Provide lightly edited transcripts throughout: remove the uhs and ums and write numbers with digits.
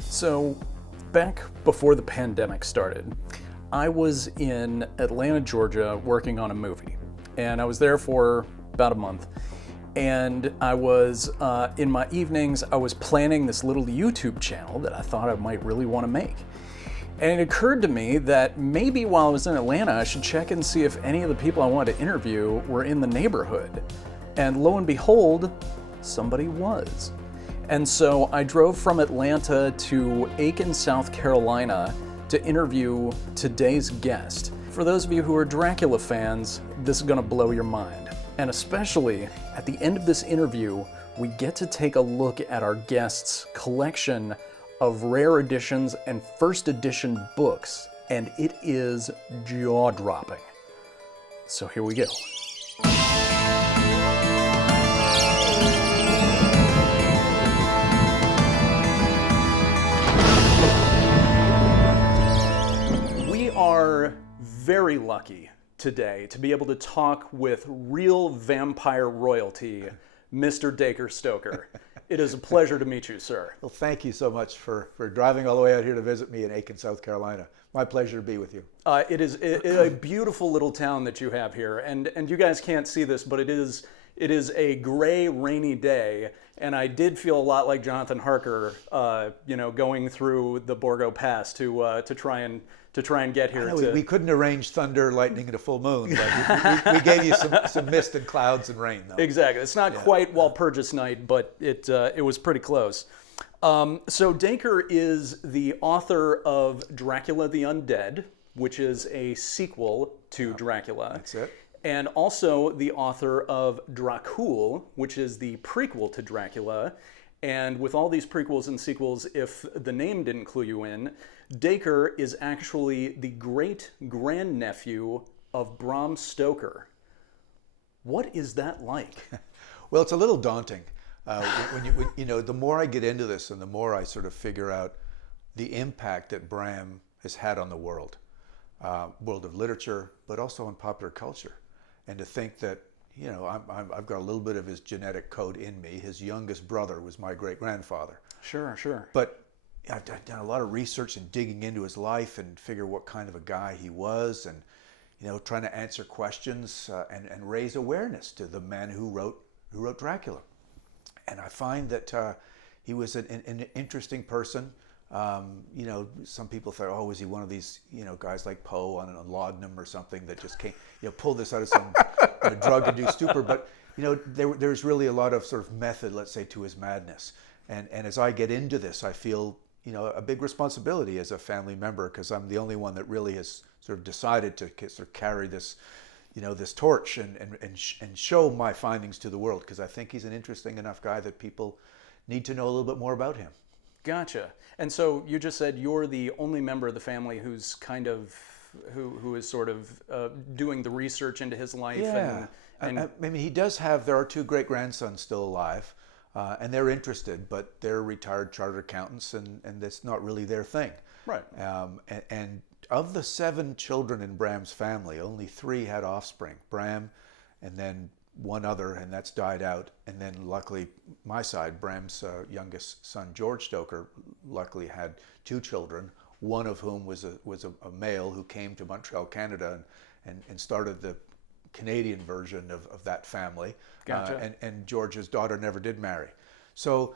So, back before the pandemic started, I was in Atlanta, Georgia, working on a movie. And I was there for about a month. And I was, in my evenings, I was planning this little YouTube channel that I thought I might really want to make. And it occurred to me that maybe while I was in Atlanta, I should check and see if any of the people I wanted to interview were in the neighborhood. And lo and behold, somebody was. And so I drove from Atlanta to Aiken, South Carolina to interview today's guest. For those of you who are Dracula fans, this is gonna blow your mind. And especially at the end of this interview, we get to take a look at our guest's collection of rare editions and first edition books, and it is jaw-dropping. So here we go. We are very lucky today to be able to talk with real vampire royalty, Mr. Dacre Stoker. It is a pleasure to meet you, sir. Well, thank you so much for driving all the way out here to visit me in Aiken, South Carolina. My pleasure to be with you. It is a beautiful little town that you have here, and you guys can't see this, but it is a gray, rainy day, and I did feel a lot like Jonathan Harker, going through the Borgo Pass to try and get here. We couldn't arrange thunder, lightning, and a full moon, but we gave you some mist and clouds and rain, though. Exactly. It's not quite Walpurgis night, but it was pretty close. So Dacre is the author of Dracula the Undead, which is a sequel to Dracula. That's it. And also the author of Dracul, which is the prequel to Dracula. And with all these prequels and sequels, if the name didn't clue you in, Dacre is actually the great-grandnephew of Bram Stoker. What is that like? Well, it's a little daunting. The more I get into this and the more I sort of figure out the impact that Bram has had on the world of literature, but also on popular culture. And to think that, I've got a little bit of his genetic code in me. His youngest brother was my great-grandfather. Sure. But I've done a lot of research and digging into his life and figure what kind of a guy he was, and trying to answer questions and raise awareness to the man who wrote Dracula. And I find that he was an interesting person. Some people thought, oh, was he one of these, guys like Poe on a laudanum or something that just came, pulled this out of some drug-induced stupor. But, there's really a lot of sort of method, let's say, to his madness. And as I get into this, I feel, a big responsibility as a family member, because I'm the only one that really has sort of decided to sort of carry this, this torch and show my findings to the world, because I think he's an interesting enough guy that people need to know a little bit more about him. Gotcha. And so you just said you're the only member of the family who's kind of, who is sort of doing the research into his life. Yeah. I mean, there are two great-grandsons still alive, and they're interested, but they're retired chartered accountants, and that's not really their thing. Right. And of the 7 children in Bram's family, only 3 had offspring. Bram, and then one other, and that's died out. And then luckily, my side, Bram's youngest son, George Stoker, luckily had 2 children, one of whom was a male who came to Montreal, Canada, and started the Canadian version of that family. Gotcha. And George's daughter never did marry. So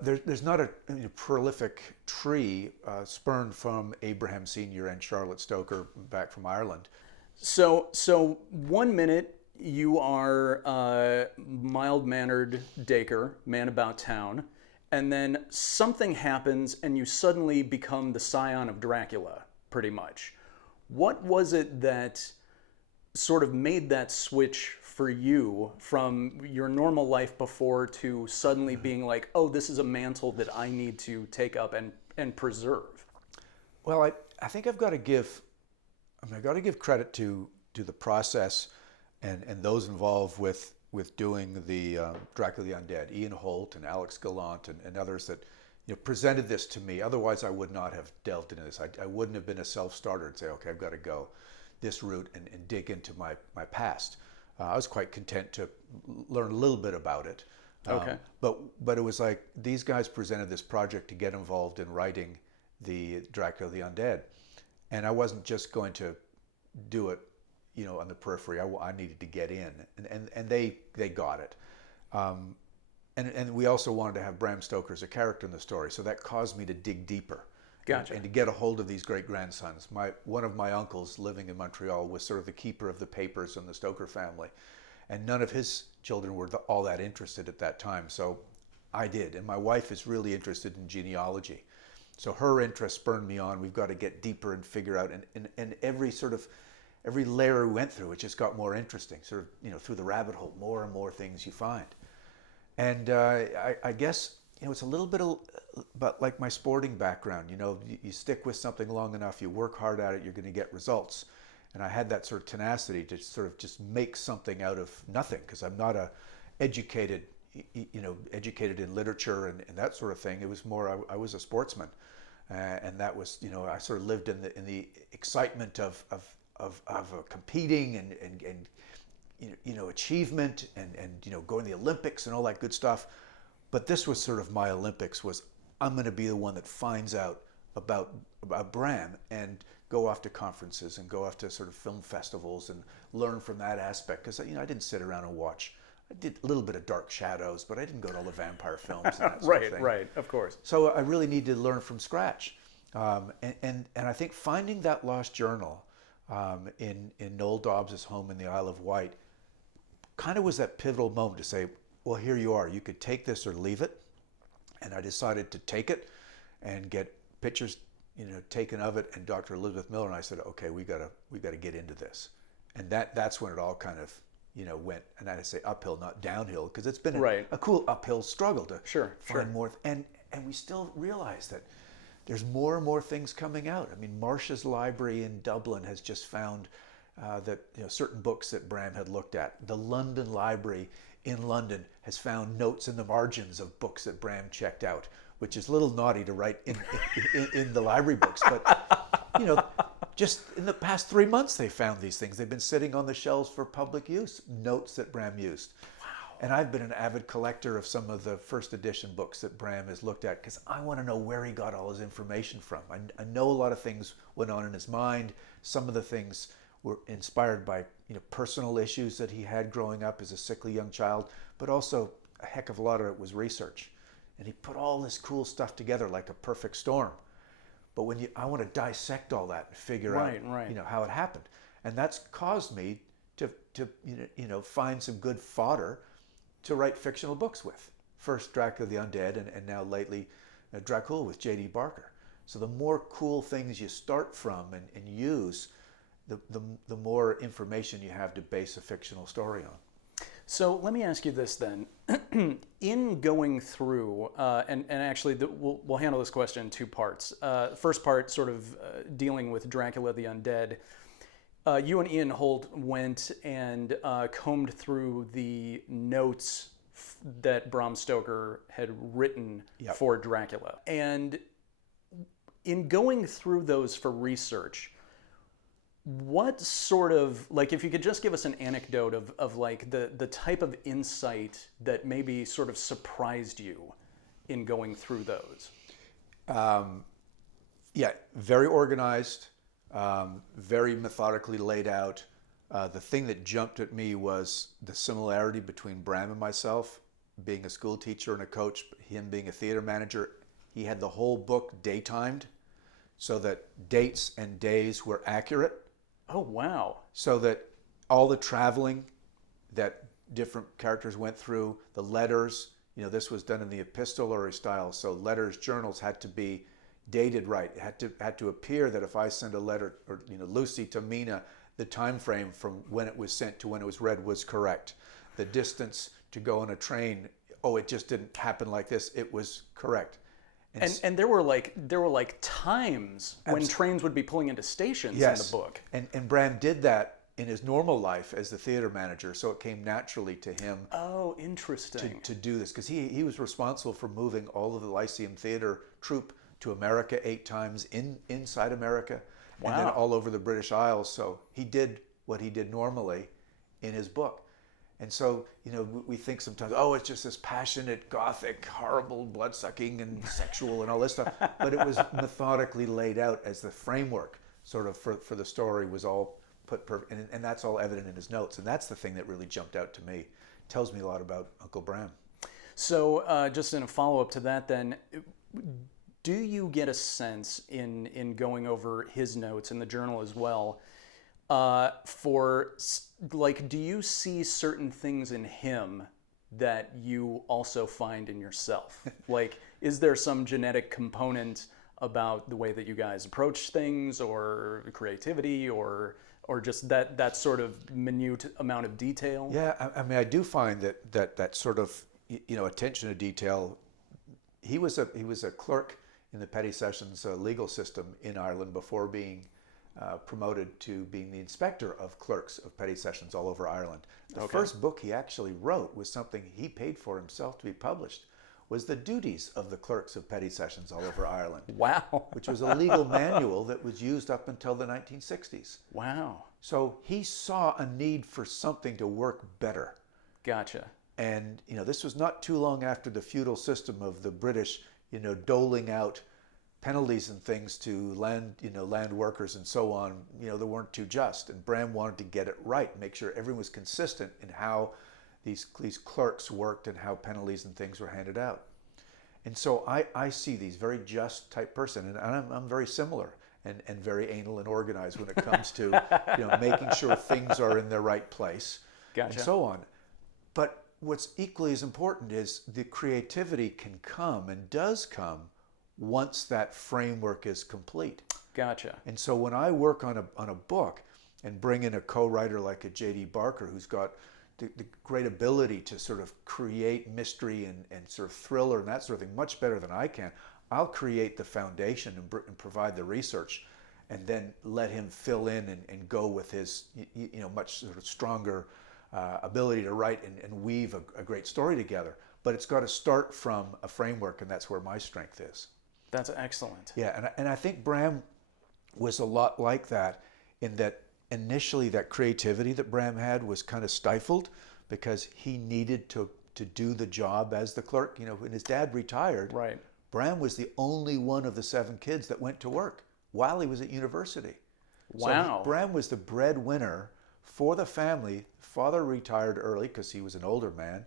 there's not a prolific tree spurned from Abraham Sr. and Charlotte Stoker back from Ireland. So 1 minute you are mild-mannered Dacre, man about town, and then something happens and you suddenly become the scion of Dracula, pretty much. What was it that sort of made that switch for you from your normal life before to suddenly being like, oh, this is a mantle that I need to take up and preserve? Well, I think I've got to give credit to the process and those involved with doing the Dracula the Undead, Ian Holt and Alex Gallant and others that presented this to me. Otherwise, I would not have delved into this. I wouldn't have been a self-starter and say, okay, I've got to go this route and dig into my past. I was quite content to learn a little bit about it, Okay. But it was like these guys presented this project to get involved in writing the Dracula the Undead, and I wasn't just going to do it, on the periphery. I needed to get in, and they got it. And we also wanted to have Bram Stoker as a character in the story, so that caused me to dig deeper. Gotcha. And to get a hold of these great grandsons. One of my uncles living in Montreal was sort of the keeper of the papers in the Stoker family, and none of his children were all that interested at that time. So I did, and my wife is really interested in genealogy, so her interest spurred me on. We've got to get deeper and figure out, and every layer we went through, it just got more interesting. Sort of, through the rabbit hole, more and more things you find. And I guess it's a little bit but like my sporting background. You stick with something long enough, you work hard at it, you're going to get results. And I had that sort of tenacity to sort of just make something out of nothing, because I'm not educated in literature and that sort of thing. It was more I was a sportsman, and that was I sort of lived in the excitement of competing and achievement and going to the Olympics and all that good stuff. But this was sort of my Olympics. Was I'm going to be the one that finds out about Bram and go off to conferences and go off to sort of film festivals and learn from that aspect. Because I didn't sit around and watch. I did a little bit of Dark Shadows, but I didn't go to all the vampire films and that sort of thing. Right, of course. So I really needed to learn from scratch. And I think finding that lost journal in Noel Dobbs's home in the Isle of Wight kind of was that pivotal moment to say, well, here you are. You could take this or leave it. And I decided to take it and get pictures, taken of it. And Dr. Elizabeth Miller and I said, okay, we got to get into this. And that's when it all kind of, went. And I say uphill, not downhill, because it's been a cool uphill struggle to find more. And we still realize that there's more and more things coming out. I mean, Marsh's Library in Dublin has just found that certain books that Bram had looked at. The London Library in London has found notes in the margins of books that Bram checked out, which is a little naughty to write in the library books. But, just in the past 3 months they found these things. They've been sitting on the shelves for public use, notes that Bram used. Wow. And I've been an avid collector of some of the first edition books that Bram has looked at, because I want to know where he got all his information from. I know a lot of things went on in his mind. Some of the things were inspired by personal issues that he had growing up as a sickly young child, but also a heck of a lot of it was research. And he put all this cool stuff together like a perfect storm. But when I want to dissect all that and figure out how it happened, and that's caused me to find some good fodder to write fictional books with. First Dracula the Undead, and now lately Dracul with J.D. Barker. So the more cool things you start from and use, the more information you have to base a fictional story on. So let me ask you this then. In going through, and actually we'll handle this question in two parts. First part, sort of dealing with Dracula the Undead. You and Ian Holt went and combed through the notes that Bram Stoker had written for Dracula. And in going through those for research, what sort of, like, if you could just give us an anecdote of like the type of insight that maybe sort of surprised you in going through those. Very organized, very methodically laid out. The thing that jumped at me was the similarity between Bram and myself, being a school teacher and a coach, him being a theater manager. He had the whole book day-timed so that dates and days were accurate. Oh, wow. So that all the traveling that different characters went through, the letters, this was done in the epistolary style, so letters, journals had to be dated right. It had to appear that if I send a letter, or Lucy to Mina, the time frame from when it was sent to when it was read was correct. The distance to go on a train, it just didn't happen like this. It was correct. And there were like times when trains would be pulling into stations in the book. And Bram did that in his normal life as the theater manager, so it came naturally to him. Oh, interesting. To do this, because he was responsible for moving all of the Lyceum Theater troupe to America 8 times inside America, and then all over the British Isles. So he did what he did normally in his book. And so, we think sometimes, oh, it's just this passionate, gothic, horrible, blood-sucking and sexual and all this stuff. But it was methodically laid out as the framework sort of for the story was all put perfect. And that's all evident in his notes. And that's the thing that really jumped out to me. It tells me a lot about Uncle Bram. So just in a follow-up to that then, do you get a sense in going over his notes in the journal as well, do you see certain things in him that you also find in yourself? Like, is there some genetic component about the way that you guys approach things, or creativity, or just that sort of minute amount of detail? Yeah, I mean, I do find that sort of attention to detail. He was a clerk in the Petty Sessions legal system in Ireland before being promoted to being the inspector of clerks of Petty Sessions all over Ireland. The first book he actually wrote was something he paid for himself to be published, was The Duties of the Clerks of Petty Sessions all over Ireland. Wow. Which was a legal manual that was used up until the 1960s. Wow. So he saw a need for something to work better. Gotcha. And, this was not too long after the feudal system of the British, doling out penalties and things to land workers and so on, that weren't too just. And Bram wanted to get it right, make sure everyone was consistent in how these clerks worked and how penalties and things were handed out. And so I see these very just type person, and I'm very similar and very anal and organized when it comes to making sure things are in their right place. Gotcha. And so on. But what's equally as important is the creativity can come and does come once that framework is complete. Gotcha. And so when I work on a book and bring in a co-writer like a J.D. Barker, who's got the great ability to sort of create mystery and sort of thriller and that sort of thing much better than I can, I'll create the foundation and provide the research, and then let him fill in and go with his much sort of stronger ability to write and weave a great story together. But it's got to start from a framework, and that's where my strength is. That's excellent. Yeah, and I think Bram was a lot like that, in that initially that creativity that Bram had was kind of stifled because he needed to do the job as the clerk. When his dad retired, right, Bram was the only one of the 7 kids that went to work while he was at university. Wow. So Bram was the breadwinner for the family. Father retired early because he was an older man.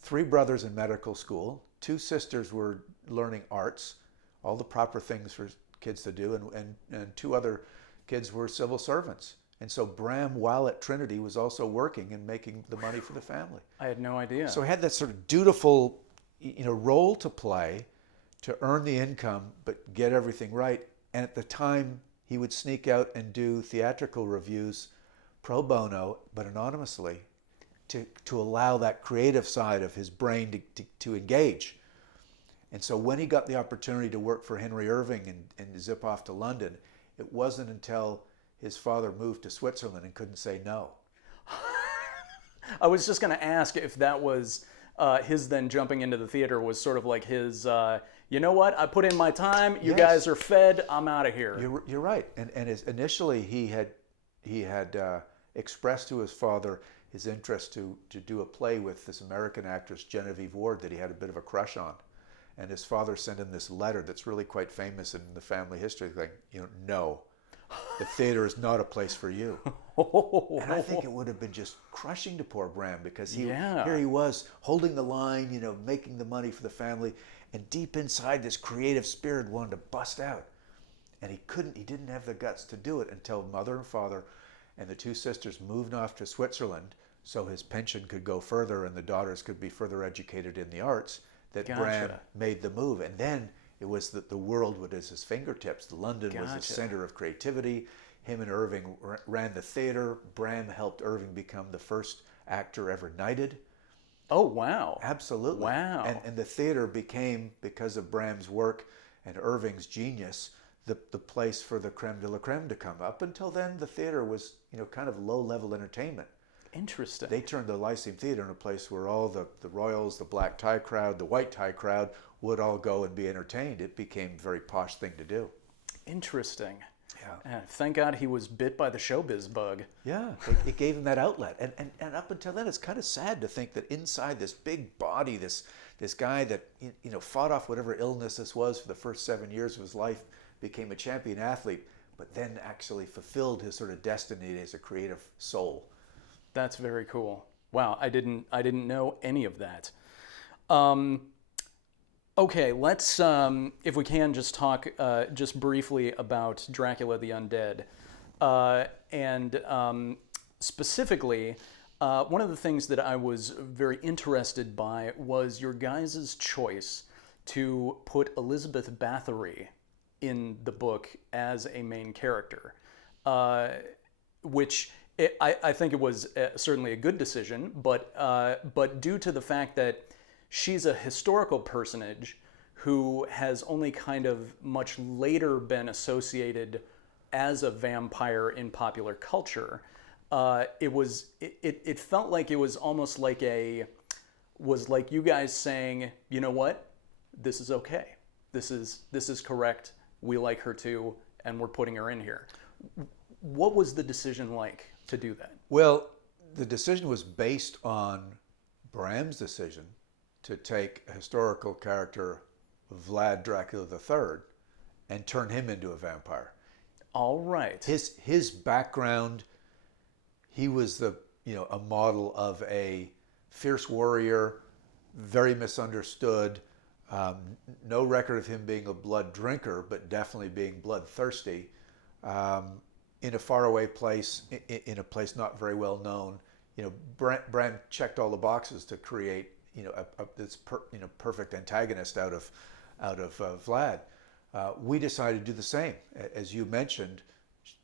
3 brothers in medical school. 2 sisters were learning arts, all the proper things for kids to do, and 2 other kids were civil servants. And so Bram, while at Trinity, was also working and making the money for the family. I had no idea. So he had that sort of dutiful, role to play to earn the income, but get everything right. And at the time, he would sneak out and do theatrical reviews pro bono, but anonymously, to allow that creative side of his brain to engage. And so when he got the opportunity to work for Henry Irving and zip off to London, it wasn't until his father moved to Switzerland and couldn't say no. I was just going to ask if that was his then jumping into the theater was sort of like his, you know what, I put in my time, you guys are fed, I'm out of here. You're right. And initially he had expressed to his father his interest to do a play with this American actress Genevieve Ward that he had a bit of a crush on. And his father sent him this letter that's really quite famous in the family history thing. No, the theater is not a place for you. And I think it would have been just crushing to poor Bram, because here he was holding the line, making the money for the family, and deep inside this creative spirit wanted to bust out. And he didn't have the guts to do it until mother and father and the 2 sisters moved off to Switzerland so his pension could go further and the daughters could be further educated in the arts, that Bram made the move. And then it was that the world was at his fingertips. London was the center of creativity. Him and Irving ran the theater. Bram helped Irving become the first actor ever knighted. Oh, wow. Absolutely. Wow. And the theater became, because of Bram's work and Irving's genius, the place for the creme de la creme to come. Up until then, the theater was, kind of low-level entertainment. Interesting. They turned the Lyceum Theater into a place where all the royals, the black tie crowd, the white tie crowd would all go and be entertained. It became a very posh thing to do. Interesting. Yeah. Thank God he was bit by the showbiz bug. Yeah, it gave him that outlet. And up until then, it's kind of sad to think that inside this big body, this guy that fought off whatever illness this was for the first 7 years of his life, became a champion athlete, but then actually fulfilled his sort of destiny as a creative soul. That's very cool. Wow, I didn't know any of that. Okay, let's, if we can, just talk just briefly about Dracula the Undead. And specifically, one of the things that I was very interested by was your guys' choice to put Elizabeth Bathory in the book as a main character, which I think it was certainly a good decision, but due to the fact that she's a historical personage who has only kind of much later been associated as a vampire in popular culture. It felt like it was almost like like you guys saying, you know what, this is okay, this is correct, we like her too, and we're putting her in here. What was the decision like to do that? Well, the decision was based on Bram's decision to take a historical character, Vlad Dracula III, and turn him into a vampire. All right. His background, he was a model of a fierce warrior, very misunderstood. No record of him being a blood drinker, but definitely being bloodthirsty. In a faraway place, in a place not very well known. Bram checked all the boxes to create this perfect antagonist out of Vlad. We decided to do the same. As you mentioned,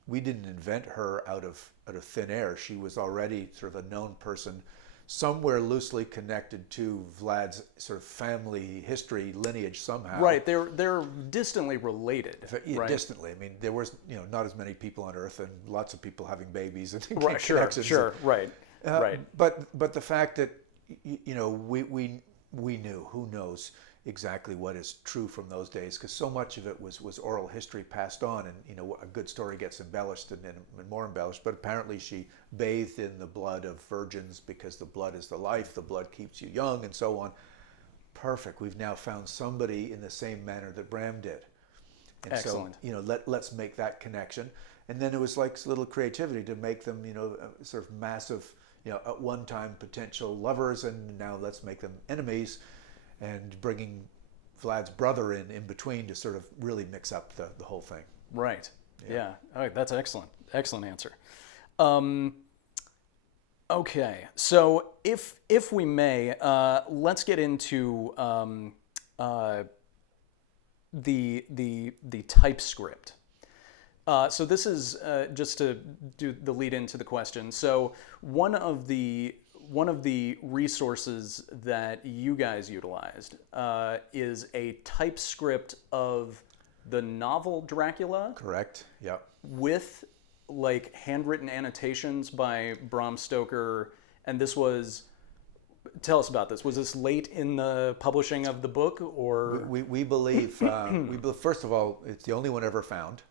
we didn't invent her out of thin air. She was already sort of a known person, somewhere loosely connected to Vlad's sort of family history, lineage somehow. Right, they're distantly related. Right? Distantly. I mean, there was not as many people on Earth and lots of people having babies and right, sure, right. But the fact that we knew, who knows exactly what is true from those days, because so much of it was oral history passed on, and a good story gets embellished and more embellished. But apparently she bathed in the blood of virgins because the blood is the life, the blood keeps you young, and so on. Perfect. We've now found somebody in the same manner that Bram did. And excellent. So let's make that connection. And then it was like a little creativity to make them sort of massive, at one time potential lovers, and now let's make them enemies, and bringing Vlad's brother in between to sort of really mix up the whole thing. Right. Yeah. All right. That's excellent. Excellent answer. Okay. So if we may, let's get into the TypeScript. So this is just to do the lead into the question. So one of the resources that you guys utilized is a TypeScript of the novel Dracula. Correct. Yep. With like handwritten annotations by Bram Stoker, and this was. Tell us about this. Was this late in the publishing of the book, or we believe first of all, it's the only one ever found.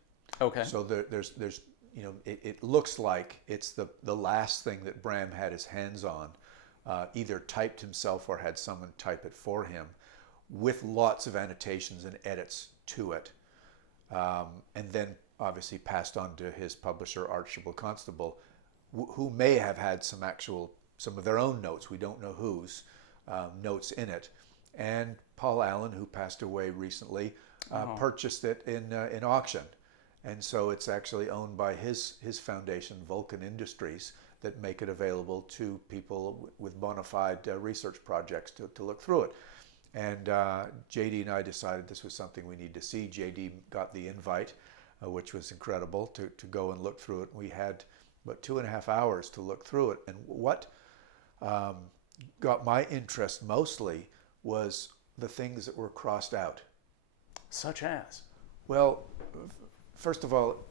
Okay. So there's it looks like it's the last thing that Bram had his hands on, either typed himself or had someone type it for him, with lots of annotations and edits to it, and then obviously passed on to his publisher Archibald Constable, who may have had some of their own notes. We don't know whose notes in it, and Paul Allen, who passed away recently, purchased it in auction. And so it's actually owned by his foundation, Vulcan Industries, that make it available to people with bona fide research projects to look through it. And JD and I decided this was something we need to see. JD got the invite, which was incredible, to go and look through it. We had about 2.5 hours to look through it. And what got my interest mostly was the things that were crossed out. Such as? Well, first of all,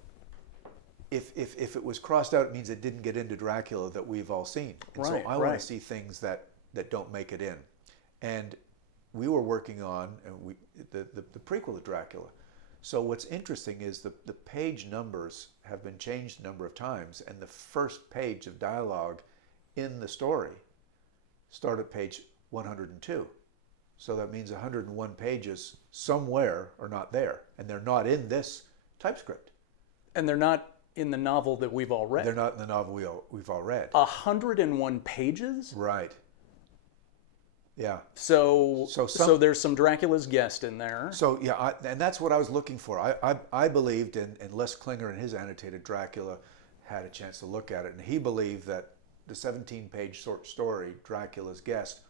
if it was crossed out, it means it didn't get into Dracula that we've all seen. And so I want to see things that don't make it in. And we were working on the prequel to Dracula. So what's interesting is the page numbers have been changed a number of times, and the first page of dialogue in the story start at page 102. So that means 101 pages somewhere are not there, and they're not in this typescript. And they're not in the novel that we've all read. They're not in the novel we've all read. 101 pages? Right. Yeah. So there's some Dracula's Guest in there. So yeah, and that's what I was looking for. I believed, and Les Klinger in his annotated Dracula had a chance to look at it, and he believed that the 17-page short story, Dracula's Guest,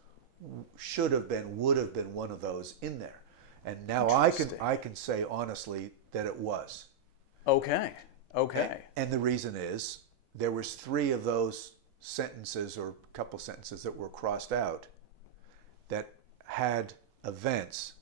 would have been one of those in there. And now I can say honestly that it was. Okay. And the reason is there was 3 of those sentences, or a couple sentences, that were crossed out that had events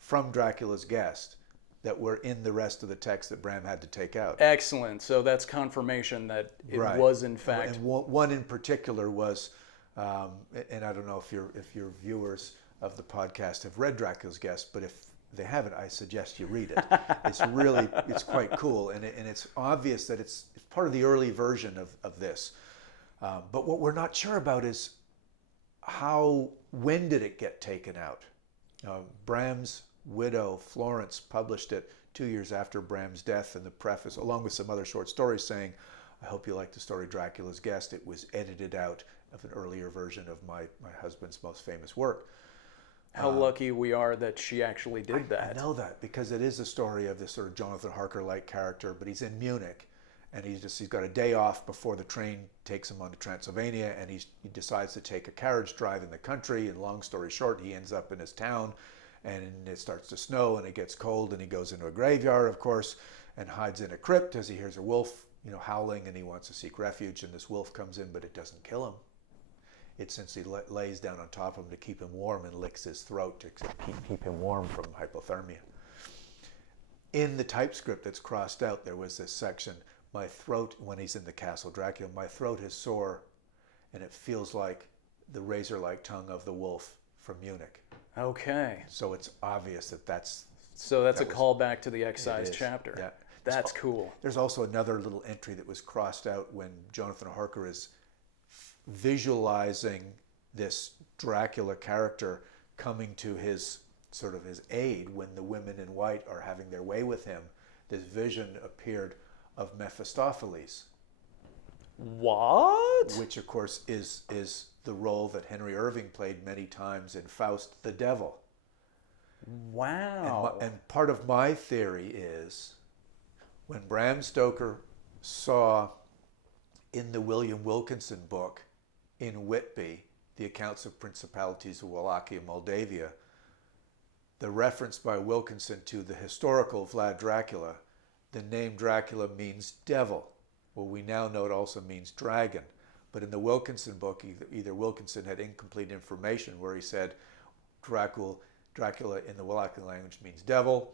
from Dracula's Guest that were in the rest of the text that Bram had to take out. Excellent. So that's confirmation that it was in fact. And one in particular was, and I don't know if your viewers of the podcast have read Dracula's Guest, but if they haven't, I suggest you read it. It's quite cool, and it's obvious that it's part of the early version of this. But what we're not sure about is when did it get taken out? Bram's widow, Florence, published it 2 years after Bram's death in the preface, along with some other short stories saying, I hope you like the story Dracula's Guest. It was edited out of an earlier version of my husband's most famous work. How lucky we are that she actually did that. I know that, because it is a story of this sort of Jonathan Harker-like character, but he's in Munich, and he's got a day off before the train takes him on to Transylvania, and he decides to take a carriage drive in the country, and long story short, he ends up in his town, and it starts to snow, and it gets cold, and he goes into a graveyard, of course, and hides in a crypt as he hears a wolf, howling, and he wants to seek refuge, and this wolf comes in, but it doesn't kill him. It simply lays down on top of him to keep him warm and licks his throat to keep him warm from hypothermia. In the typescript that's crossed out, there was this section, my throat, when he's in the castle Dracula, my throat is sore, and it feels like the razor-like tongue of the wolf from Munich. Okay. So it's obvious that's a callback to the excise chapter. Yeah. That's cool. There's also another little entry that was crossed out when Jonathan Harker is visualizing this Dracula character coming to his aid when the women in white are having their way with him. This vision appeared of Mephistopheles. What? Which of course is the role that Henry Irving played many times in Faust the Devil. Wow. And part of my theory is when Bram Stoker saw in the William Wilkinson book in Whitby, the accounts of principalities of Wallachia, Moldavia, the reference by Wilkinson to the historical Vlad Dracula, the name Dracula means devil. Well, we now know it also means dragon. But in the Wilkinson book, either Wilkinson had incomplete information where he said Dracula in the Wallachian language means devil.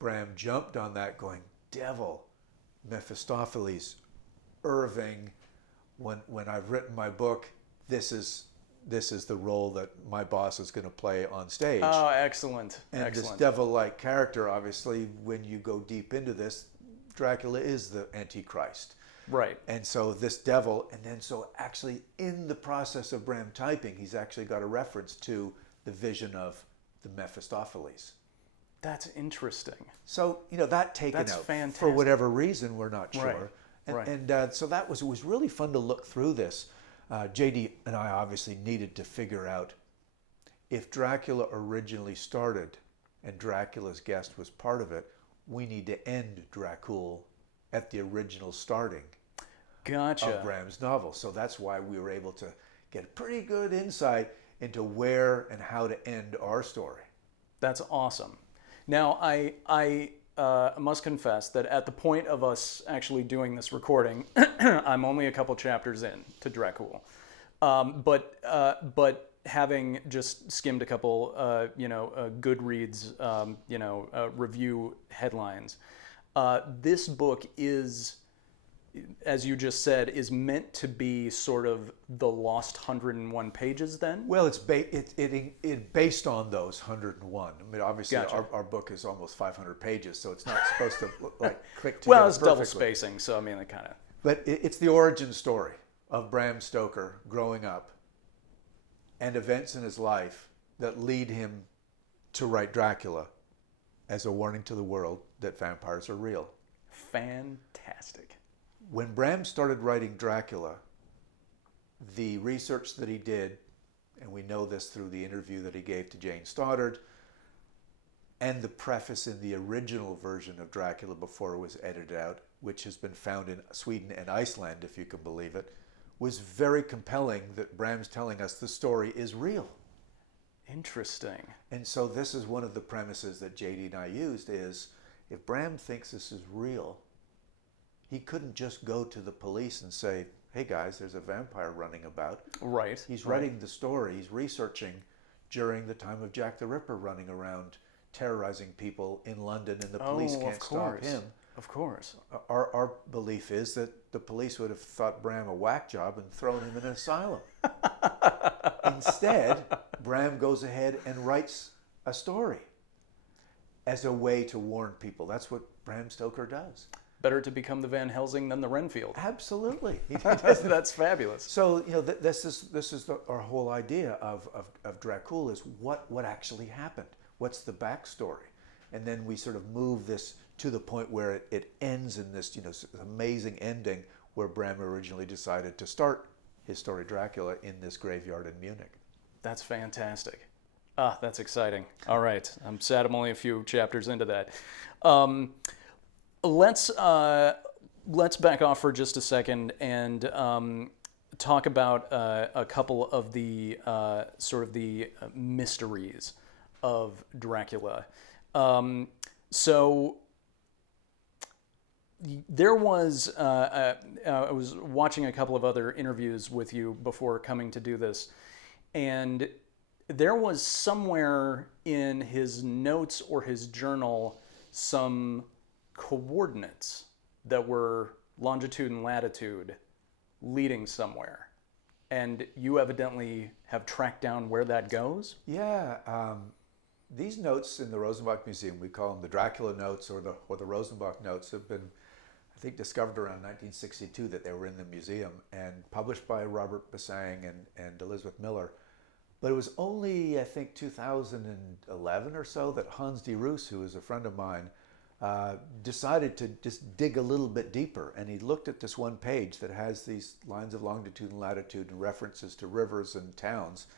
Bram jumped on that going, devil, Mephistopheles, Irving. When I've written my book, this is the role that my boss is going to play on stage. Oh, excellent. And this devil-like character, obviously, when you go deep into this, Dracula is the Antichrist. Right. And so this devil, and then so actually in the process of Bram typing, he's actually got a reference to the vision of the Mephistopheles. That's interesting. So, that taken That's out fantastic. for whatever reason, we're not sure. Right. And so it was really fun to look through this. JD and I obviously needed to figure out if Dracula originally started and Dracula's Guest was part of it, we need to end Dracul at the original starting of Bram's novel. So that's why we were able to get pretty good insight into where and how to end our story. That's awesome. Now, I must confess that at the point of us actually doing this recording, I'm only a couple chapters in to Dracul. But having just skimmed a couple, Goodreads, review headlines, this book is as you just said, is meant to be sort of the lost 101 pages then? Well, it's based on those 101. I mean, obviously, Gotcha. our book is almost 500 pages, so it's not supposed to like click together Well, it's double perfectly. spacing, so I mean, it kind of... But it's the origin story of Bram Stoker growing up and events in his life that lead him to write Dracula as a warning to the world that vampires are real. Fantastic. When Bram started writing Dracula, the research that he did, and we know this through the interview that he gave to Jane Stoddard, and the preface in the original version of Dracula before it was edited out, which has been found in Sweden and Iceland, if you can believe it, was very compelling that Bram's telling us the story is real. Interesting. And so this is one of the premises that JD and I used is, if Bram thinks this is real, he couldn't just go to the police and say, hey guys, there's a vampire running about. Right. He's writing the story, he's researching during the time of Jack the Ripper running around terrorizing people in London, and the police can't stop him. Of course. Our belief is that the police would have thought Bram a whack job and thrown him in an asylum. Instead, Bram goes ahead and writes a story as a way to warn people. That's what Bram Stoker does. Better to become the Van Helsing than the Renfield. Absolutely. That's fabulous. So, this is our whole idea of Dracul is what actually happened. What's the backstory? And then we sort of move this to the point where it ends in this, amazing ending where Bram originally decided to start his story Dracula in this graveyard in Munich. That's fantastic. That's exciting. All right. I'm sad I'm only a few chapters into that. Let's back off for just a second and talk about a couple of the sort of the mysteries of Dracula. So there was, I was watching a couple of other interviews with you before coming to do this, and there was somewhere in his notes or his journal some coordinates that were longitude and latitude leading somewhere. And you evidently have tracked down where that goes? Yeah. These notes in the Rosenbach Museum, we call them the Dracula notes or the Rosenbach notes, have been, I think, discovered around 1962 that they were in the museum and published by Robert Bassang and Elizabeth Miller. But it was only, I think, 2011 or so that Hans de Roos, who is a friend of mine, decided to just dig a little bit deeper. And he looked at this one page that has these lines of longitude and latitude and references to rivers and towns.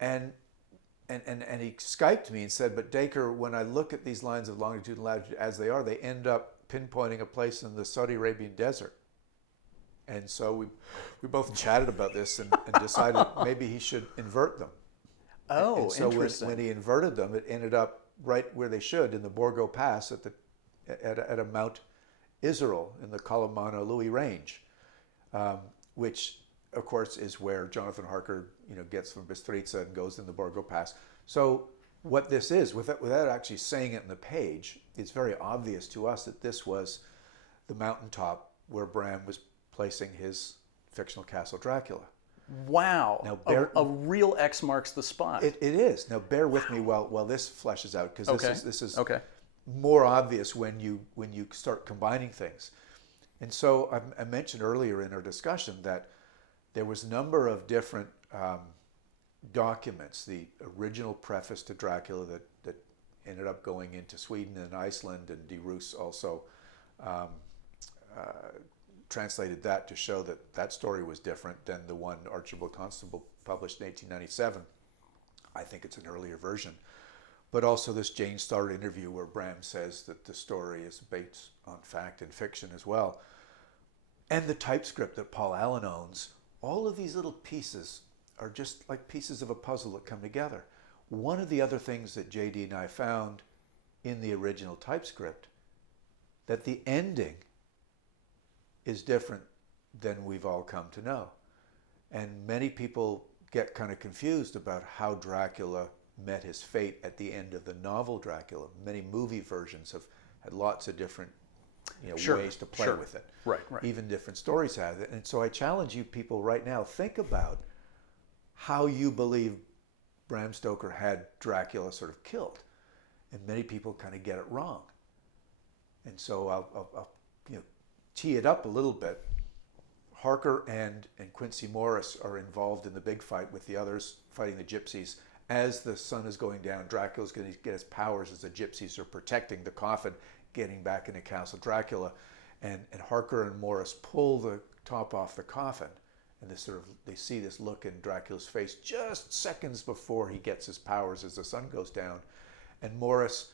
And he Skyped me and said, but Dacre, when I look at these lines of longitude and latitude as they are, they end up pinpointing a place in the Saudi Arabian desert. And so we both chatted about this and decided maybe he should invert them. Oh, and so interesting. when he inverted them, it ended up right where they should in the Borgo Pass at a Mount Israel in the Colomano Louis Range, which of course is where Jonathan Harker gets from Bistritza and goes in the Borgo Pass. So what this is, without actually saying it in the page, it's very obvious to us that this was the mountaintop where Bram was placing his fictional castle Dracula. Wow. Now, a real X marks the spot. It is. Now bear with me while this fleshes out, because this is okay. more obvious when you start combining things. And so I mentioned earlier in our discussion that there was a number of different documents, the original preface to Dracula that ended up going into Sweden and Iceland, and de Roos also translated that to show that story was different than the one Archibald Constable published in 1897. I think it's an earlier version. But also this Jane Stoddard interview where Bram says that the story is based on fact and fiction as well. And the typescript that Paul Allen owns. All of these little pieces are just like pieces of a puzzle that come together. One of the other things that JD and I found in the original typescript, that the ending is different than we've all come to know. And many people get kind of confused about how Dracula met his fate at the end of the novel Dracula. Many movie versions have had lots of different Sure, ways to play sure. with it. Right, right. Even different stories have it. And so I challenge you people right now, think about how you believe Bram Stoker had Dracula sort of killed. And many people kind of get it wrong. And so I'll tee it up a little bit. Harker and Quincy Morris are involved in the big fight with the others fighting the gypsies. As the sun is going down, Dracula's going to get his powers as the gypsies are protecting the coffin, getting back into Castle Dracula. And Harker and Morris pull the top off the coffin. And they see this look in Dracula's face just seconds before he gets his powers as the sun goes down. And Morris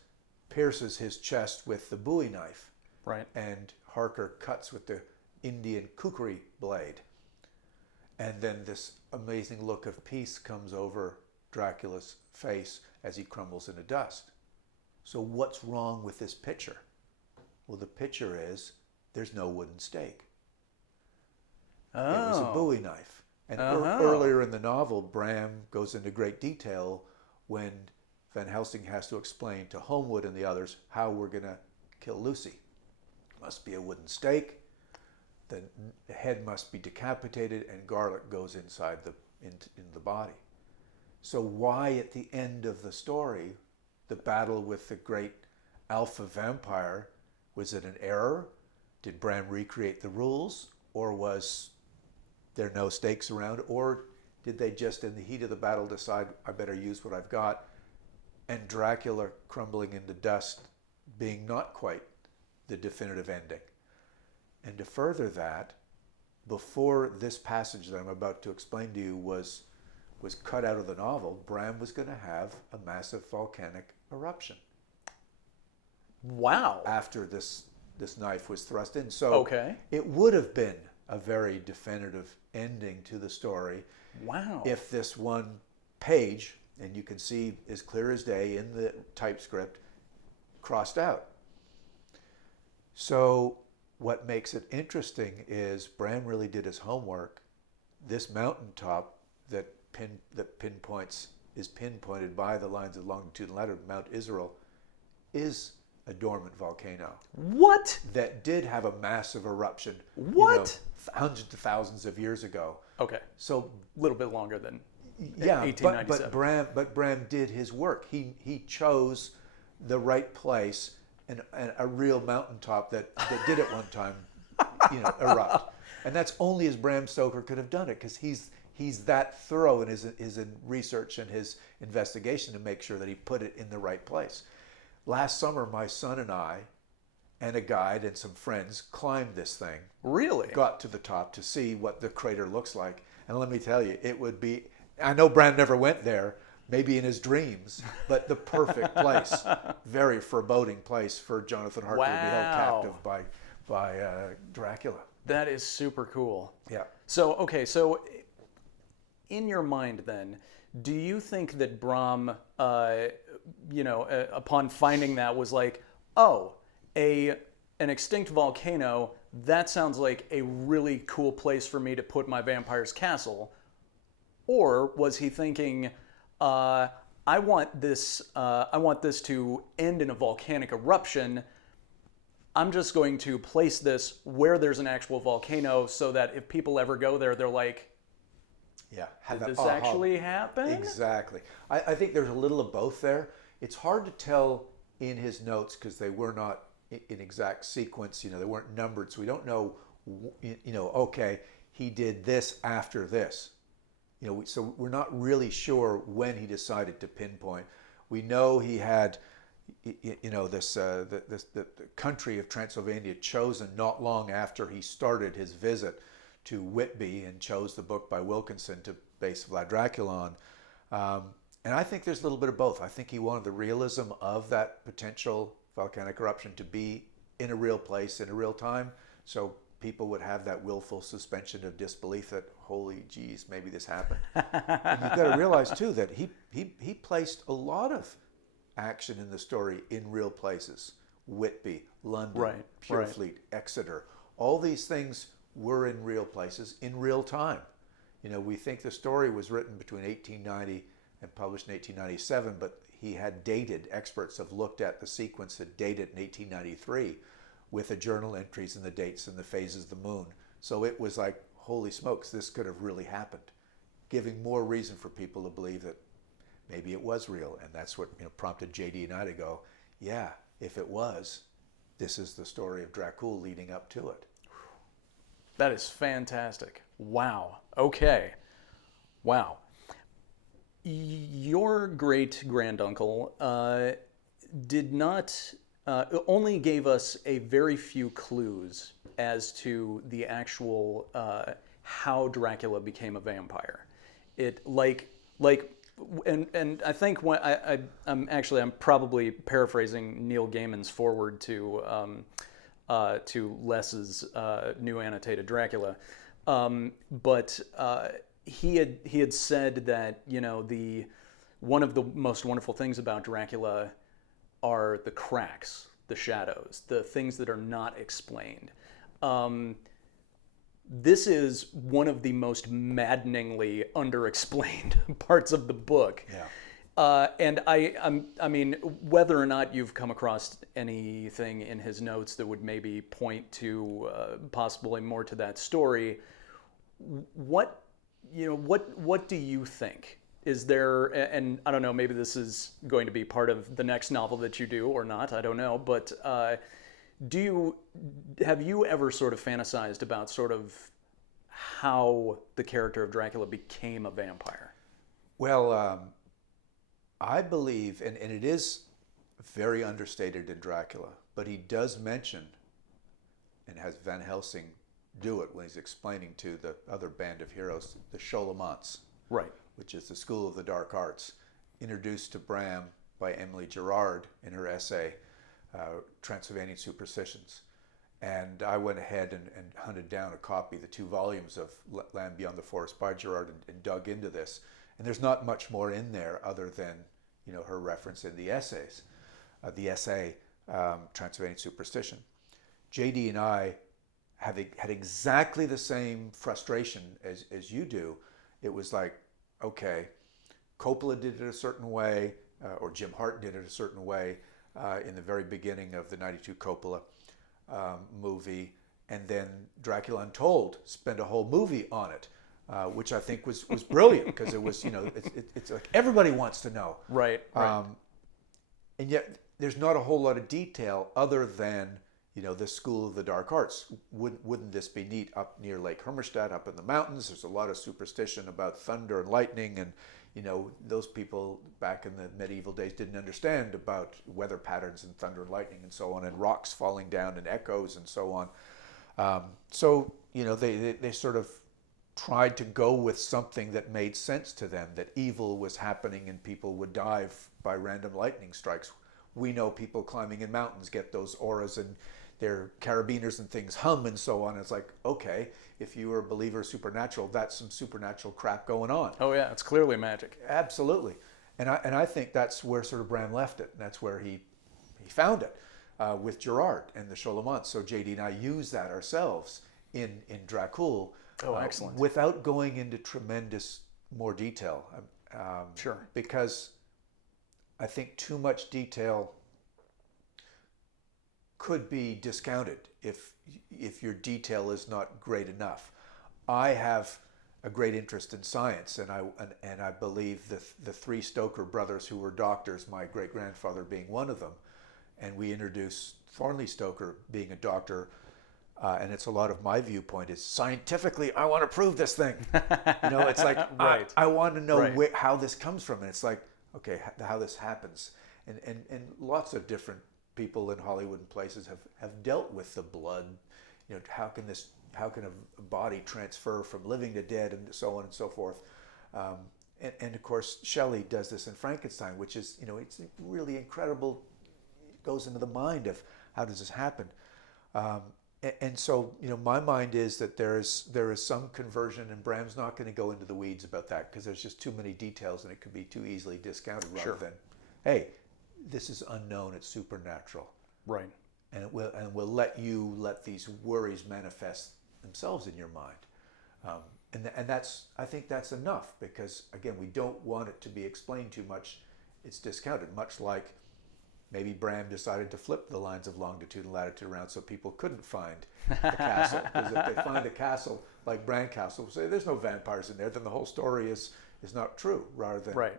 pierces his chest with the Bowie knife. Right. And Harker cuts with the Indian kukri blade. And then this amazing look of peace comes over Dracula's face as he crumbles into dust. So what's wrong with this picture? Well, the picture is there's no wooden stake. Oh. It was a Bowie knife. And earlier in the novel, Bram goes into great detail when Van Helsing has to explain to Homewood and the others how we're going to kill Lucy. Must be a wooden stake. The head must be decapitated, and garlic goes inside in the body. So why at the end of the story, the battle with the great alpha vampire, was it an error? Did Bram recreate the rules, or was there no stakes around, or did they just in the heat of the battle decide I better use what I've got, and Dracula crumbling into dust being not quite the definitive ending? And to further that, before this passage that I'm about to explain to you was cut out of the novel, Bram was going to have a massive volcanic eruption. Wow. After this knife was thrust in. So it would have been a very definitive ending to the story. Wow. If this one page, and you can see as clear as day in the typescript, crossed out. So what makes it interesting is Bram really did his homework. This mountaintop that is pinpointed by the lines of longitude and latitude, Mount Israel, is a dormant volcano. What? That did have a massive eruption. What? Hundreds of thousands of years ago. Okay. So a little bit longer than 1897. But Bram did his work. He chose the right place and a real mountaintop that did at one time, erupt. And that's only as Bram Stoker could have done it, because he's that thorough in his research and his investigation to make sure that he put it in the right place. Last summer, my son and I, and a guide and some friends, climbed this thing. Really? Got to the top to see what the crater looks like. And let me tell you, it would be, I know Bram never went there, maybe in his dreams, but the perfect place. Very foreboding place for Jonathan Harker to be held captive by Dracula. That is super cool. Yeah. So in your mind then, do you think that Bram, upon finding that, was like, oh, an extinct volcano, that sounds like a really cool place for me to put my vampire's castle? Or was he thinking, I want this to end in a volcanic eruption. I'm just going to place this where there's an actual volcano so that if people ever go there, they're like, yeah, did this actually happen? Exactly. I think there's a little of both there. It's hard to tell in his notes because they were not in exact sequence. They weren't numbered, so we don't know, okay, he did this after this. So we're not really sure when he decided to pinpoint. We know he had, the country of Transylvania chosen not long after he started his visit to Whitby and chose the book by Wilkinson to base Vlad Dracula on. And I think there's a little bit of both. I think he wanted the realism of that potential volcanic eruption to be in a real place, in a real time, so people would have that willful suspension of disbelief that, holy geez, maybe this happened. And you've got to realize, too, that he placed a lot of action in the story in real places. Whitby, London, Purefleet, Exeter. All these things were in real places, in real time. We think the story was written between 1890 and published in 1897, but he had dated, experts have looked at the sequence that dated in 1893, with the journal entries and the dates and the phases of the moon. So it was like, holy smokes, this could have really happened, giving more reason for people to believe that maybe it was real. And that's what prompted JD and I to go, yeah, if it was, this is the story of Dracul leading up to it. That is fantastic. Wow. Okay. Wow. Your great granduncle did not only gave us a very few clues as to the actual how Dracula became a vampire. It and I think when I'm probably paraphrasing Neil Gaiman's foreword to Les's new annotated Dracula, but he had said that one of the most wonderful things about Dracula are the cracks, the shadows, the things that are not explained. This is one of the most maddeningly underexplained parts of the book. Yeah. And I mean, whether or not you've come across anything in his notes that would maybe point to possibly more to that story, what do you think? Is there, and I don't know, maybe this is going to be part of the next novel that you do or not, I don't know, but have you ever sort of fantasized about sort of how the character of Dracula became a vampire? Well, I believe, and it is very understated in Dracula, but he does mention, and has Van Helsing do it when he's explaining to the other band of heroes, the Sholomants, Right. which is the school of the dark arts, introduced to Bram by Emily Gerard in her essay, Transylvanian Superstitions. And I went ahead and hunted down a copy, the 2 volumes of Land Beyond the Forest by Gerard, and dug into this. And there's not much more in there other than, her reference in the essays, the essay, Transylvanian Superstition. JD and I had exactly the same frustration as you do. It was like, okay, Coppola did it a certain way, or Jim Hart did it a certain way in the very beginning of the 92 Coppola movie, and then Dracula Untold spent a whole movie on it, which I think was brilliant, because it was, it's like everybody wants to know. Right. And yet there's not a whole lot of detail other than, the School of the Dark Arts. Wouldn't this be neat up near Lake Hermannstadt, up in the mountains? There's a lot of superstition about thunder and lightning, and those people back in the medieval days didn't understand about weather patterns and thunder and lightning and so on, and rocks falling down and echoes and so on. So they sort of tried to go with something that made sense to them, that evil was happening and people would die by random lightning strikes. We know people climbing in mountains get those auras and their carabiners and things hum and so on. It's like, okay, if you are a believer of supernatural, that's some supernatural crap going on. Oh yeah, it's clearly magic. Absolutely. And I think that's where sort of Bram left it. And that's where he found it with Gerard and the Sholomants. So JD and I use that ourselves in Dracul. Oh, excellent. Without going into tremendous more detail. Sure. Because I think too much detail could be discounted if your detail is not great enough. I have a great interest in science, and I believe the 3 Stoker brothers who were doctors, my great grandfather being one of them, and we introduced Thornley Stoker being a doctor. And it's a lot of my viewpoint is scientifically, I want to prove this thing. It's like, right. I want to know how this comes from. And it's like, okay, how this happens. And lots of different people in Hollywood and places have dealt with the blood. How can a body transfer from living to dead, and so on and so forth. And of course, Shelley does this in Frankenstein, which is, it's really incredible. It goes into the mind of how does this happen. And so, my mind is that there is some conversion, and Bram's not going to go into the weeds about that because there's just too many details and it could be too easily discounted rather than, hey, this is unknown, it's supernatural. Right. And it will let these worries manifest themselves in your mind. And that's, I think that's enough, because again, we don't want it to be explained too much. It's discounted, much like Maybe Bram decided to flip the lines of longitude and latitude around so people couldn't find the castle. Because if they find a castle like Bran Castle, say there's no vampires in there, then the whole story is not true, rather than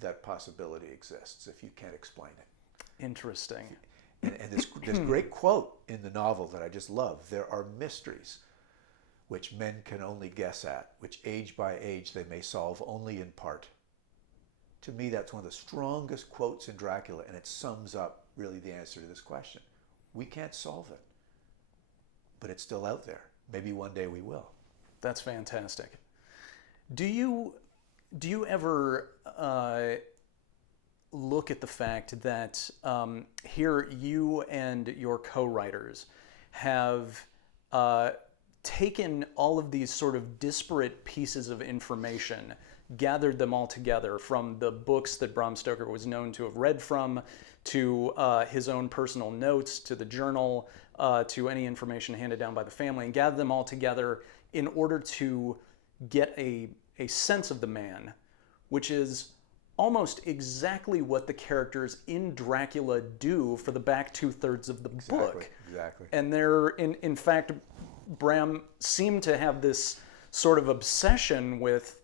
that possibility exists if you can't explain it. Interesting. And this great quote in the novel that I just love: there are mysteries which men can only guess at, which age by age they may solve only in part. To me, that's one of the strongest quotes in Dracula, and it sums up really the answer to this question. We can't solve it, but it's still out there. Maybe one day we will. That's fantastic. Do you ever look at the fact that here you and your co-writers have taken all of these sort of disparate pieces of information, gathered them all together from the books that Bram Stoker was known to have read from, to his own personal notes, to the journal, to any information handed down by the family, and gathered them all together in order to get a sense of the man, which is almost exactly what the characters in Dracula do for the back 2/3 of the book. Exactly. And they're, in fact, Bram seemed to have this sort of obsession with,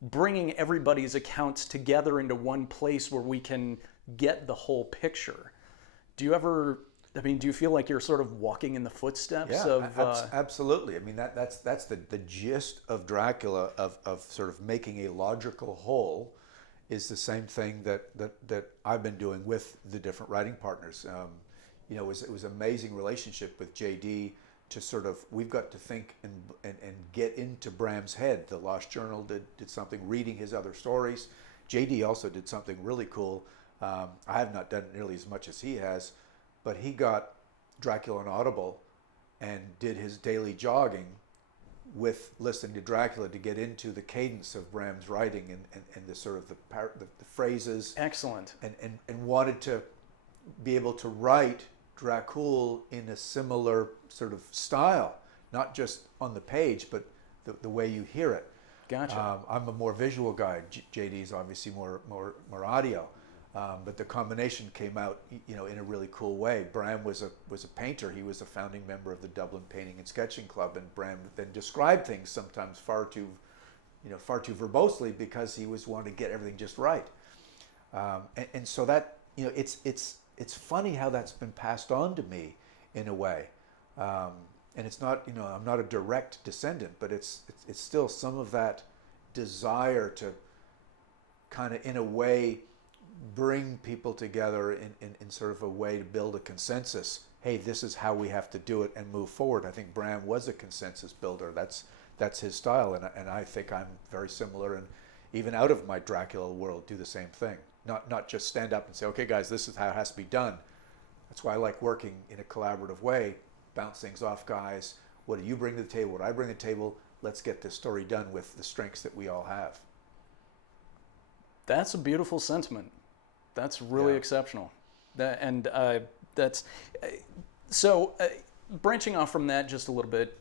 bringing everybody's accounts together into one place where we can get the whole picture. Do you feel like you're sort of walking in the footsteps of... Absolutely. I mean, that's the gist of Dracula, of sort of making a logical whole, is the same thing that I've been doing with the different writing partners. It was an amazing relationship with JD to sort of, we've got to think and get into Bram's head. The Lost Journal did something, reading his other stories. JD also did something really cool. I have not done it nearly as much as he has, but he got Dracula on Audible and did his daily jogging with listening to Dracula to get into the cadence of Bram's writing and the sort of the phrases. Excellent. And wanted to be able to write Dracul in a similar sort of style, not just on the page, but the way you hear it. Gotcha. I'm a more visual guy. JD's obviously more audio. But the combination came out, in a really cool way. Bram was a painter. He was a founding member of the Dublin Painting and Sketching Club, and Bram then described things sometimes far too verbosely because he was wanting to get everything just right. And so that, it's funny how that's been passed on to me in a way. And it's not, I'm not a direct descendant, but it's still some of that desire to kind of, in a way, bring people together in sort of a way to build a consensus. Hey, this is how we have to do it and move forward. I think Bram was a consensus builder. That's his style, and I think I'm very similar, and even out of my Dracula world, do the same thing. Not just stand up and say, okay, guys, this is how it has to be done. That's why I like working in a collaborative way, bounce things off guys. What do you bring to the table? What do I bring to the table? Let's get this story done with the strengths that we all have. That's a beautiful sentiment. That's really exceptional. Branching off from that just a little bit,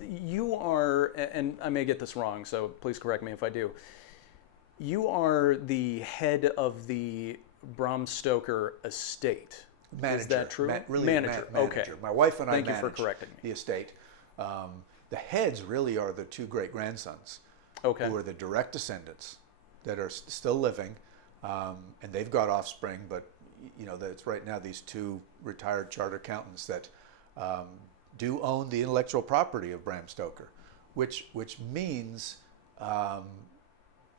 you are, and I may get this wrong, so please correct me if I do. You are the head of the Bram Stoker estate. Manager. Is that true? Manager. Okay. My wife and I Thank you manage for correcting me. the estate. The heads really are the two great-grandsons, who are the direct descendants that are still living, and they've got offspring, but that's right now these two retired chartered accountants that do own the intellectual property of Bram Stoker, which means,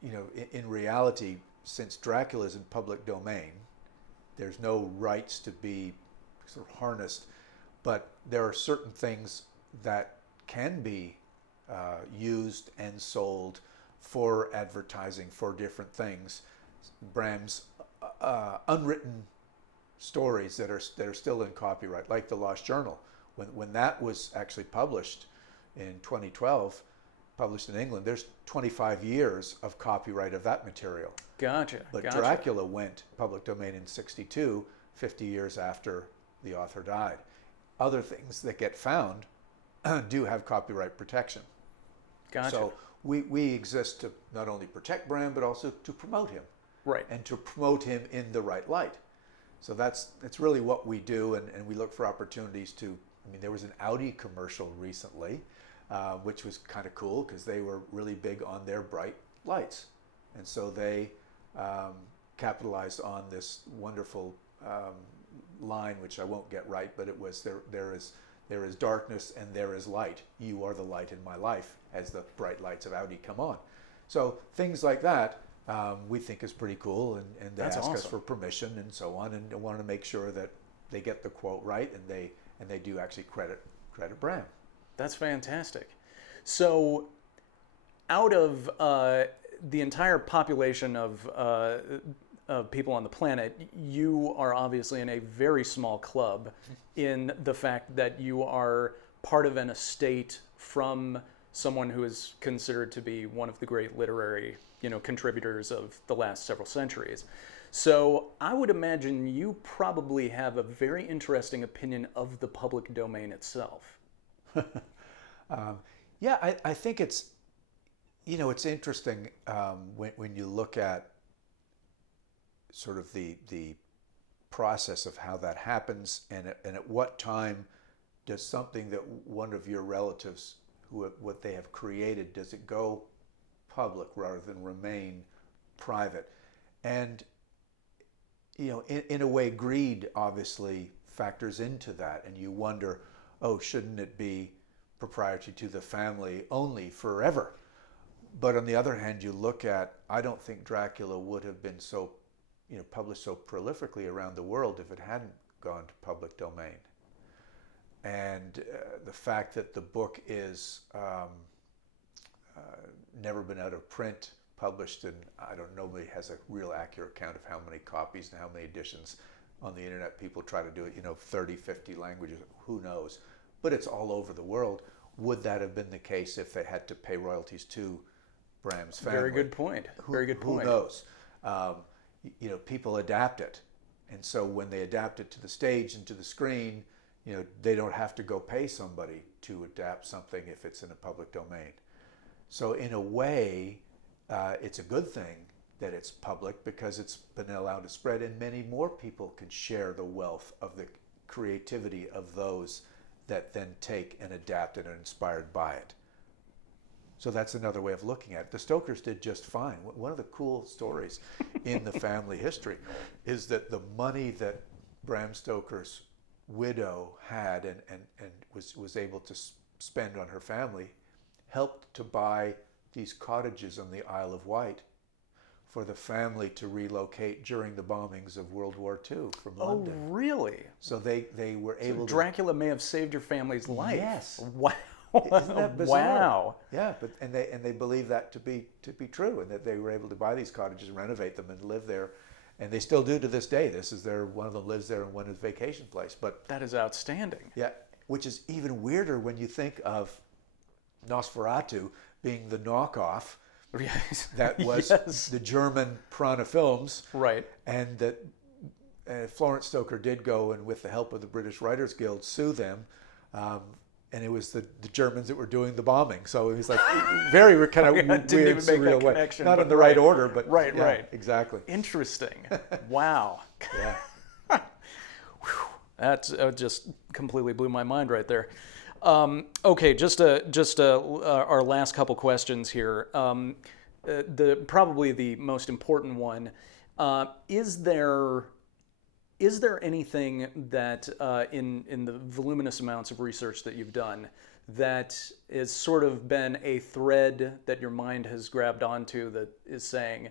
in reality, since Dracula is in public domain, there's no rights to be sort of harnessed, but there are certain things that can be used and sold for advertising, for different things. Bram's unwritten stories that are still in copyright, like the Lost Journal, when that was actually published in 2012, published in England, there's 25 years of copyright of that material. Gotcha. But Dracula went public domain in 62, 50 years after the author died. Other things that get found do have copyright protection. Gotcha. So we exist to not only protect Bram, but also to promote him. Right. And to promote him in the right light. So that's really what we do, and we look for opportunities to. I mean, there was an Audi commercial recently, which was kind of cool because they were really big on their bright lights, and so they capitalized on this wonderful line, which I won't get right, but it was there is darkness and there is light. You are the light in my life as the bright lights of Audi come on. So things like that we think is pretty cool, and they That's ask us awesome. for permission and so on, and want to make sure that they get the quote right, and they do actually credit Bram. That's fantastic. So, out of the entire population of people on the planet, you are obviously in a very small club in the fact that you are part of an estate from someone who is considered to be one of the great literary, contributors of the last several centuries. So I would imagine you probably have a very interesting opinion of the public domain itself. Yeah, I think it's interesting when you look at sort of the process of how that happens, and at what time does something that one of your relatives, what they have created, does it go public rather than remain private? And in a way, greed obviously factors into that, and you wonder, oh, shouldn't it be proprietary to the family only forever? But on the other hand, you look at, I don't think Dracula would have been so, published so prolifically around the world if it hadn't gone to public domain. And the fact that the book is never been out of print, published in, I don't know, nobody has a real accurate count of how many copies and how many editions. On the internet, people try to do it, 30, 50 languages, who knows? But it's all over the world. Would that have been the case if they had to pay royalties to Bram's family? Very good point. Very good point. Who knows? People adapt it. And so when they adapt it to the stage and to the screen, they don't have to go pay somebody to adapt something if it's in a public domain. So in a way, it's a good thing that it's public because it's been allowed to spread, and many more people can share the wealth of the creativity of those that then take and adapt and are inspired by it. So that's another way of looking at it. The Stokers did just fine. One of the cool stories in the family history is that the money that Bram Stoker's widow had and was able to spend on her family helped to buy these cottages on the Isle of Wight for the family to relocate during the bombings of World War II from London. Oh, really? So they were able to... Dracula may have saved your family's life. Yes. Wow. Isn't that bizarre? Wow. Yeah, but they believe that to be true, and that they were able to buy these cottages and renovate them and live there, and they still do to this day. This is one of them lives there and one is vacation place. But that is outstanding. Yeah, which is even weirder when you think of Nosferatu being the knockoff. Yes. That was yes. the German Prana Films, right? And that Florence Stoker did go and, with the help of the British Writers Guild, sue them. And it was the Germans that were doing the bombing. So it was like very kind of weird, surreal way. Not in the right order, but right, yeah, right. Exactly. Interesting. Wow. Yeah. That just completely blew my mind right there. Okay, just our last couple questions here. Probably the most important one. Is there anything that in the voluminous amounts of research that you've done that has sort of been a thread that your mind has grabbed onto that is saying,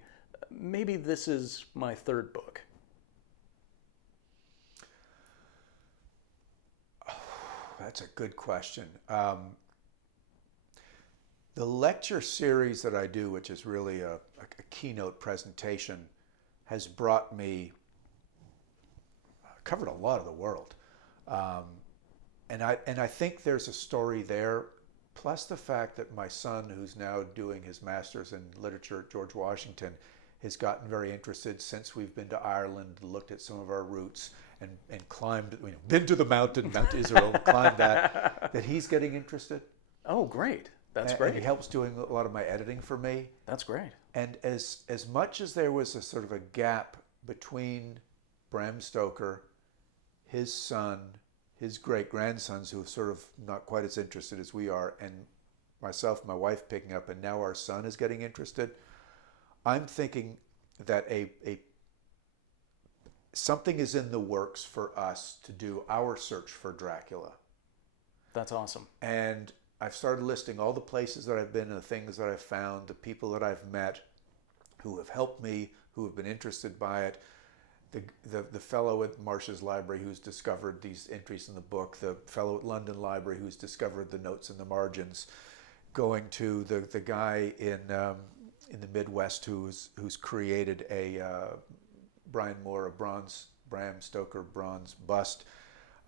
maybe this is my third book? That's a good question. The lecture series that I do, which is really a keynote presentation, has brought me, covered a lot of the world. And I think there's a story there, plus the fact that my son, who's now doing his master's in literature at George Washington, has gotten very interested since we've been to Ireland, looked at some of our roots, and climbed, been to the mountain, Mount Israel, climbed that he's getting interested. Oh, great. That's great. And he helps doing a lot of my editing for me. That's great. And as much as there was a sort of a gap between Bram Stoker, his son, his great-grandsons, who are sort of not quite as interested as we are, and myself, my wife picking up, and now our son is getting interested. I'm thinking that something is in the works for us to do our search for Dracula. That's awesome. And I've started listing all the places that I've been and the things that I've found, the people that I've met who have helped me, who have been interested by it. The fellow at Marsh's Library who's discovered these entries in the book, the fellow at London Library who's discovered the notes in the margins, going to the guy in the Midwest who's created a Brian Moore, a Bram Stoker bronze bust.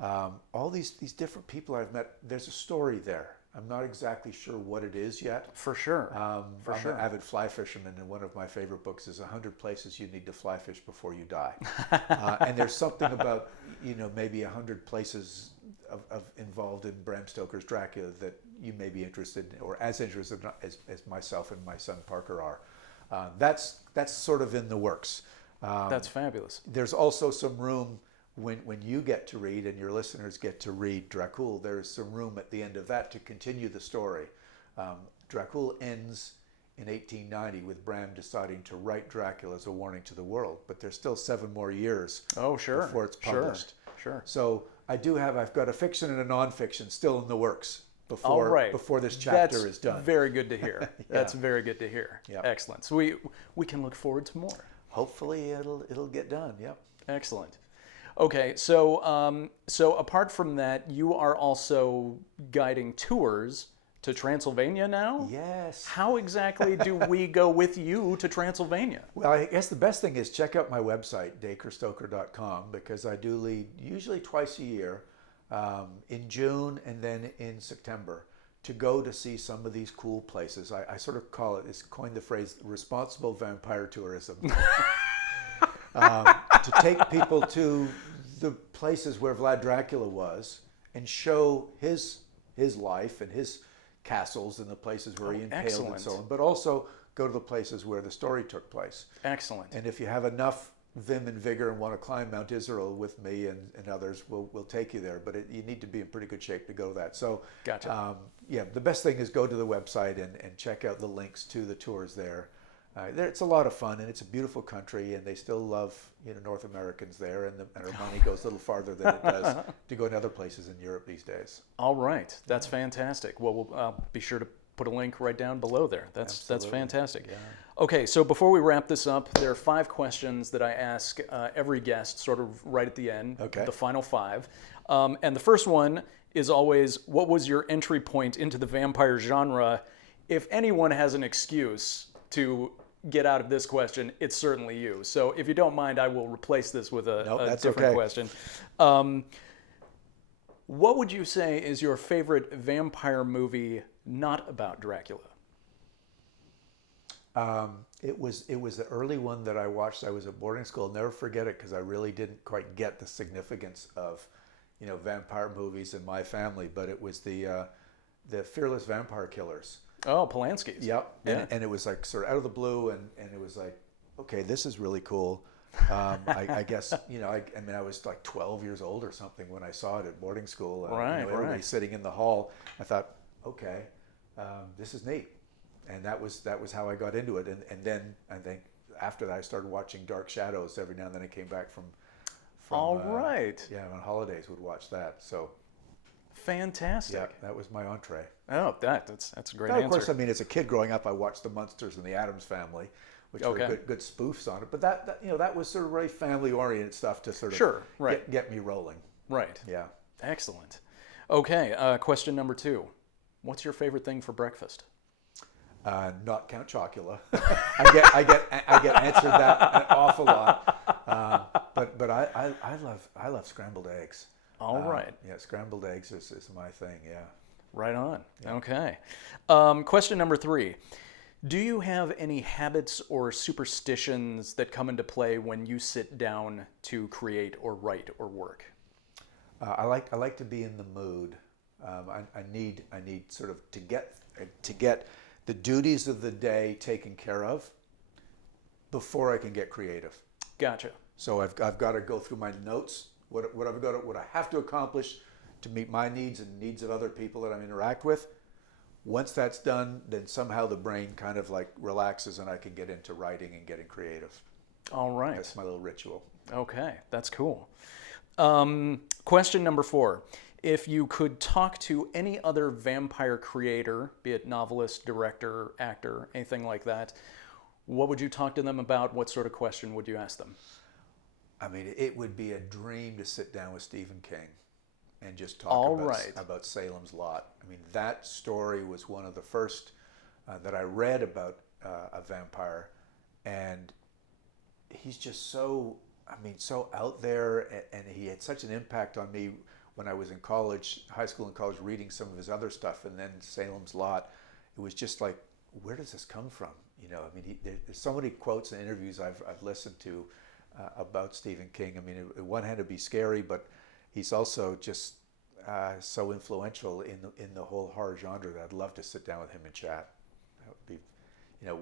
All these different people I've met, there's a story there. I'm not exactly sure what it is yet. For sure. I'm an avid fly fisherman, and one of my favorite books is 100 Places You Need to Fly Fish Before You Die. And there's something about, maybe 100 places of involved in Bram Stoker's Dracula that you may be interested in, or as interested as myself and my son Parker are. That's sort of in the works. That's fabulous. There's also some room when you get to read and your listeners get to read Dracul, there's some room at the end of that to continue the story. Dracul ends in 1890 with Bram deciding to write Dracula as a warning to the world, but there's still 7 more years before it's published. Sure. So I've got a fiction and a nonfiction still in the works before this chapter is done. Very good to hear. Yeah. That's very good to hear. Yep. Excellent. So we can look forward to more. Hopefully it'll get done. Yep. Excellent. Okay, so apart from that, you are also guiding tours to Transylvania now? Yes. How exactly do we go with you to Transylvania? Well, I guess the best thing is check out my website, dacrestoker.com, because I do lead usually twice a year, in June and then in September, to go to see some of these cool places. I sort of coined the phrase responsible vampire tourism. To take people to the places where Vlad Dracula was and show his life and his castles and the places where he impaled and so on, but also go to the places where the story took place. Excellent. And if you have enough vim and vigor and want to climb Mount Israel with me and others, we'll take you there. But you need to be in pretty good shape to go to that. So, gotcha. The best thing is go to the website and check out the links to the tours there. It's a lot of fun, and it's a beautiful country, and they still love North Americans there, and our money goes a little farther than it does to go to other places in Europe these days. All right, that's fantastic. Well, we'll be sure to put a link right down below there. That's fantastic. Yeah. Okay, so before we wrap this up, there are 5 questions that I ask every guest, sort of right at the end. Okay. The final 5, and the first one is always, what was your entry point into the vampire genre? If anyone has an excuse to get out of this question, it's certainly you. So if you don't mind, I will replace this with a different question. What would you say is your favorite vampire movie not about Dracula? It was the early one that I watched. I was at boarding school. I'll never forget it because I really didn't quite get the significance of vampire movies in my family. But it was the Fearless Vampire Killers. Oh, Polanski's. Yep. Yeah. And it was like sort of out of the blue, and it was like, okay, this is really cool. I guess, I was like 12 years old or something when I saw it at boarding school. Everybody sitting in the hall. I thought, okay, this is neat. And that was how I got into it. And then I think after that I started watching Dark Shadows every now and then. I came back from All right. On holidays would watch that. So fantastic. Yeah, that was my entree. Oh, that's a great now, answer. of course, as a kid growing up, I watched The Munsters and The Addams Family, which were good spoofs on it. But that was sort of really family-oriented stuff to sort of get me rolling. Right. Yeah. Excellent. Okay, question number 2. What's your favorite thing for breakfast? Not Count Chocula. I get answered that an awful lot. But I love scrambled eggs. All right. Yeah, scrambled eggs is my thing. Yeah. Right on. Yeah. Okay. Question number 3. Do you have any habits or superstitions that come into play when you sit down to create or write or work? I like to be in the mood. I need sort of to get the duties of the day taken care of before I can get creative. Gotcha. So I've got to go through my notes, what I have to accomplish to meet my needs and needs of other people that I interact with. Once that's done, then somehow the brain kind of like relaxes and I can get into writing and getting creative. All right. That's my little ritual. Okay, that's cool. Question number 4. If you could talk to any other vampire creator, be it novelist, director, actor, anything like that, what would you talk to them about? What sort of question would you ask them? I mean, it would be a dream to sit down with Stephen King and just talk about Salem's Lot. I mean, that story was one of the first that I read about a vampire, and he's just so out there, and he had such an impact on me when I was in college, high school and college, reading some of his other stuff, and then Salem's Lot. It was just like, where does this come from? You know, I mean, there's so many quotes and interviews I've listened to about Stephen King. I mean, on one hand, it'd be scary, but he's also just so influential in the whole horror genre that I'd love to sit down with him and chat. That would be, you know,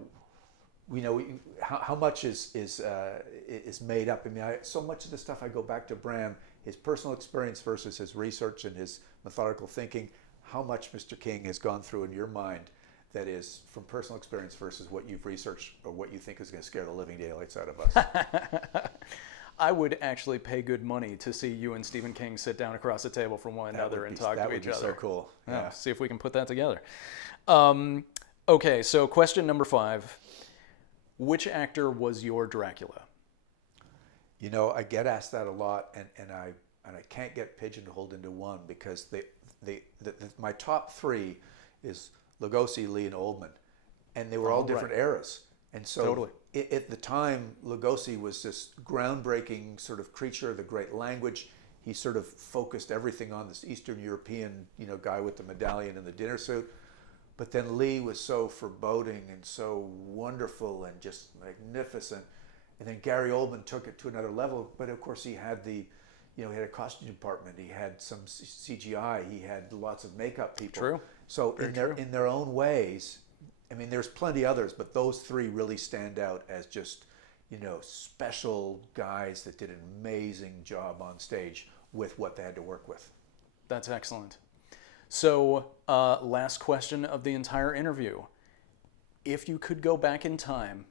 we know how much is made up. I mean, so much of the stuff I go back to Bram, his personal experience versus his research and his methodical thinking. How much Mr. King has gone through in your mind that is from personal experience versus what you've researched or what you think is going to scare the living daylights out of us. I would actually pay good money to see you and Stephen King sit down across the table from one another and talk to each other. That would be so cool. Yeah. See if we can put that together. Okay, so question number 5. Which actor was your Dracula? You know, I get asked that a lot, and I can't get pigeonholed into one because my top 3 is Lugosi, Lee, and Oldman, and they were all different eras. And so totally. At the time, Lugosi was this groundbreaking sort of creature of the great language. He sort of focused everything on this Eastern European, you know, guy with the medallion and the dinner suit. But then Lee was so foreboding and so wonderful and just magnificent. And then Gary Oldman took it to another level. But of course, he had he had a costume department. He had some CGI. He had lots of makeup people. True. So in their own ways, I mean, there's plenty others, but those 3 really stand out as just, you know, special guys that did an amazing job on stage with what they had to work with. That's excellent. So, last question of the entire interview. If you could go back in time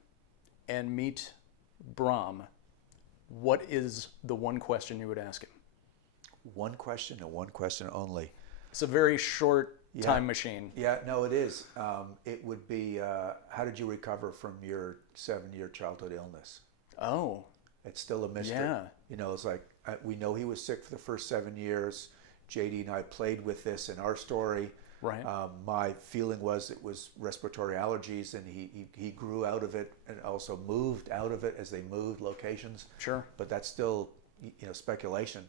and meet Bram, what is the one question you would ask him? One question and one question only. It's a very short time machine. Yeah, no, it is. It would be, how did you recover from your 7-year childhood illness? Oh. It's still a mystery. Yeah. You know, it's like, we know he was sick for the first 7 years. JD and I played with this in our story. Right. My feeling was it was respiratory allergies, and he grew out of it and also moved out of it as they moved locations. Sure. But that's still, you know, speculation.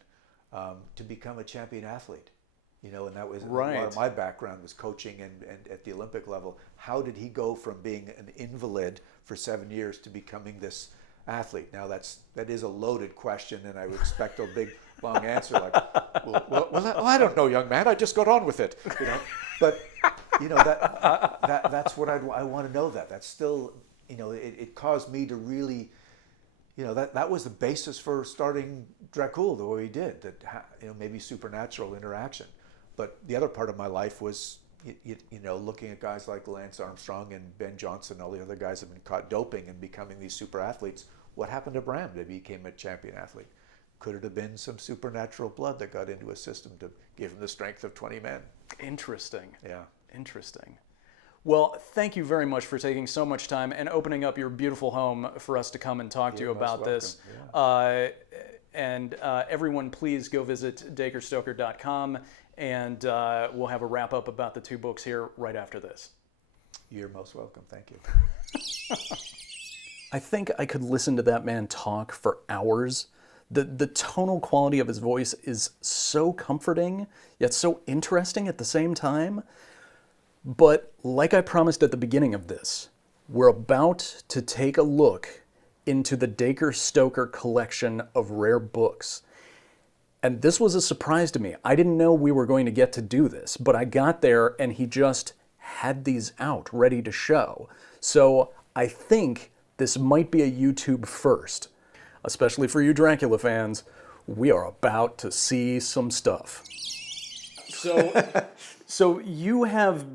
To become a champion athlete. You know, and that was right. A lot of my background was coaching and at the Olympic level. How did he go from being an invalid for 7 years to becoming this athlete? Now that is a loaded question, and I would expect a big long answer like, well, I don't know, young man. I just got on with it. You know, but you know that's what I want to know. That's still, you know, it caused me to really. You know, that was the basis for starting Dracul the way we did. That, you know, maybe supernatural interaction. But the other part of my life was, you know, looking at guys like Lance Armstrong and Ben Johnson, all the other guys have been caught doping and becoming these super athletes. What happened to Bram? They became a champion athlete. Could it have been some supernatural blood that got into his system to give him the strength of 20 men? Interesting. Yeah. Interesting. Well, thank you very much for taking so much time and opening up your beautiful home for us to come and talk to you about this. Yeah. And everyone, please go visit dacrestoker.com, and we'll have a wrap up about the 2 books here right after this. You're most welcome. Thank you. I think I could listen to that man talk for hours. The tonal quality of his voice is so comforting, yet so interesting at the same time. But like I promised at the beginning of this, we're about to take a look into the Dacre Stoker collection of rare books. And this was a surprise to me. I didn't know we were going to get to do this, but I got there and he just had these out ready to show. So I think this might be a YouTube first. especially for you Dracula fans, we are about to see some stuff. So you have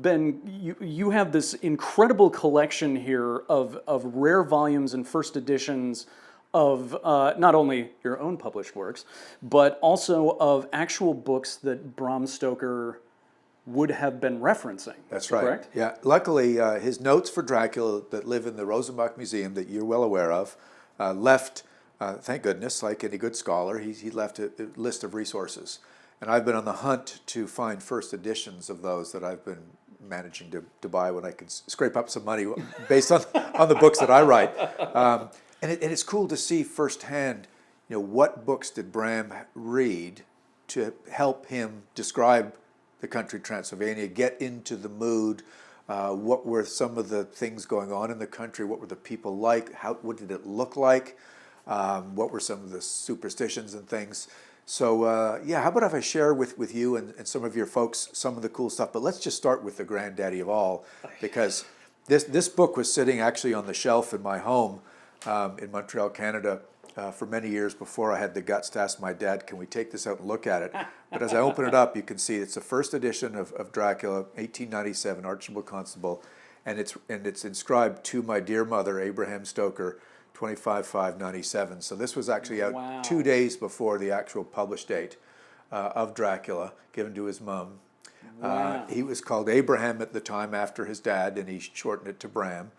you have this incredible collection here of rare volumes and first editions of not only your own published works, but also of actual books that Bram Stoker would have been referencing. That's right. Correct? Yeah. Luckily, his notes for Dracula that live in the Rosenbach Museum that you're well aware of left, thank goodness, like any good scholar, he left a list of resources. And I've been on the hunt to find first editions of those that I've been managing to buy when I can scrape up some money based on the books that I write. And it's cool to see firsthand, what books did Bram read to help him describe the country Transylvania, get into the mood. What were some of the things going on in the country? What were the people like? What did it look like? What were some of the superstitions and things? So how about if I share with you and some of your folks some of the cool stuff? But let's just start with the granddaddy of all, because this book was sitting actually on the shelf in my home in Montreal, Canada, for many years before I had the guts to ask my dad, can we take this out and look at it? But as I open it up, you can see it's the first edition of Dracula, 1897, Archibald Constable, and it's inscribed to my dear mother, Abraham Stoker, 25/5/97. So this was actually out 2 days before the actual published date of Dracula, given to his mom. Wow. He was called Abraham at the time after his dad, and he shortened it to Bram.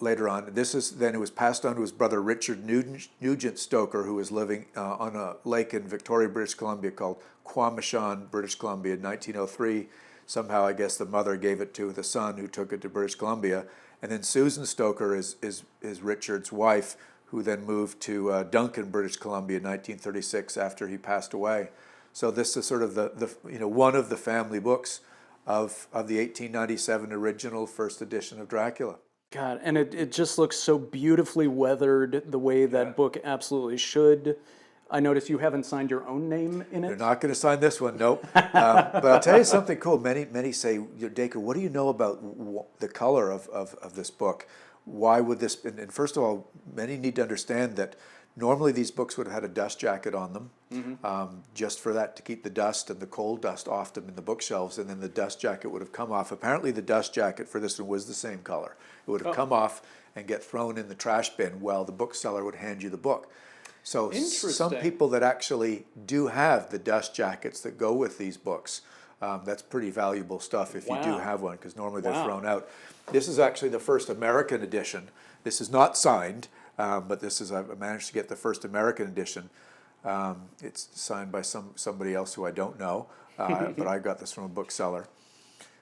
Later on, it was passed on to his brother Richard Nugent Stoker, who was living on a lake in Victoria, British Columbia, called Quamashon, British Columbia, in 1903. Somehow, I guess the mother gave it to the son, who took it to British Columbia. And then Susan Stoker is Richard's wife, who then moved to Duncan, British Columbia, in 1936 after he passed away. So this is sort of the one of the family books of the 1897 original first edition of Dracula. God, and it just looks so beautifully weathered the way that book absolutely should. I notice you haven't signed your own name in it. They're not going to sign this one, nope. But I'll tell you something cool. Many say, Dacre, what do you know about the color of this book? Why would this? And first of all, many need to understand that normally these books would have had a dust jacket on them, just for that, to keep the dust and the cold dust off them in the bookshelves, and then the dust jacket would have come off. Apparently the dust jacket for this one was the same color. It would have come off and get thrown in the trash bin while the bookseller would hand you the book. So some people that actually do have the dust jackets that go with these books, that's pretty valuable stuff if you do have one, because normally they're thrown out. This is actually the first American edition. This is not signed, but I managed to get the first American edition. It's signed by somebody else who I don't know, but I got this from a bookseller.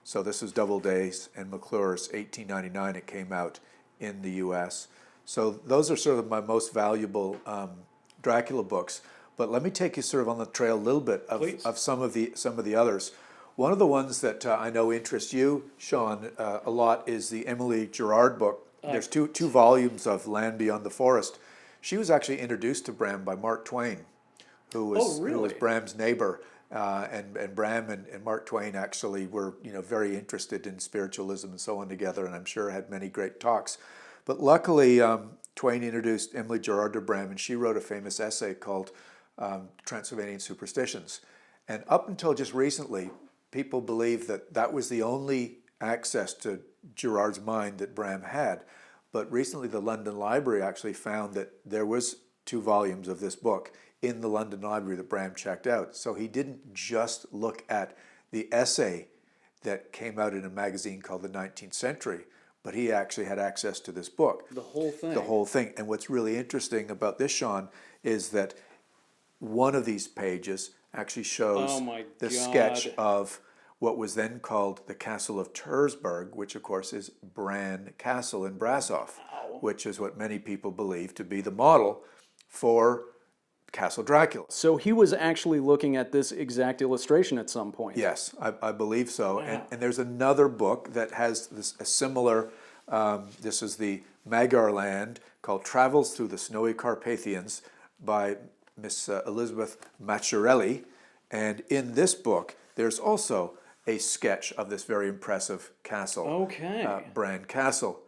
So this is Doubleday's and McClure's, 1899. It came out in the U.S. So those are sort of my most valuable Dracula books. But let me take you sort of on the trail a little bit of some of the others. One of the ones that I know interests you, Sean, a lot is the Emily Gerard book. There's two volumes of Land Beyond the Forest. She was actually introduced to Bram by Mark Twain, who was Bram's neighbor. And Bram and Mark Twain actually were very interested in spiritualism and so on together, and I'm sure had many great talks. But luckily, Twain introduced Emily Gerard to Bram, and she wrote a famous essay called Transylvanian Superstitions. And up until just recently, people believed that was the only access to Gerard's mind that Bram had. But recently, the London Library actually found that there was 2 volumes of this book in the London Library that Bram checked out. So he didn't just look at the essay that came out in a magazine called The 19th Century, but he actually had access to this book. The whole thing. The whole thing. And what's really interesting about this, Sean, is that one of these pages actually shows the sketch of what was then called the Castle of Tursberg, which of course is Bran Castle in Brasov, which is what many people believe to be the model for Castle Dracula. So he was actually looking at this exact illustration at some point. Yes, I believe so. Wow. And there's another book that has a similar, this is the Magyar Land, called Travels Through the Snowy Carpathians by Miss Elizabeth Macchiarelli. And in this book, there's also a sketch of this very impressive castle, Bran Castle.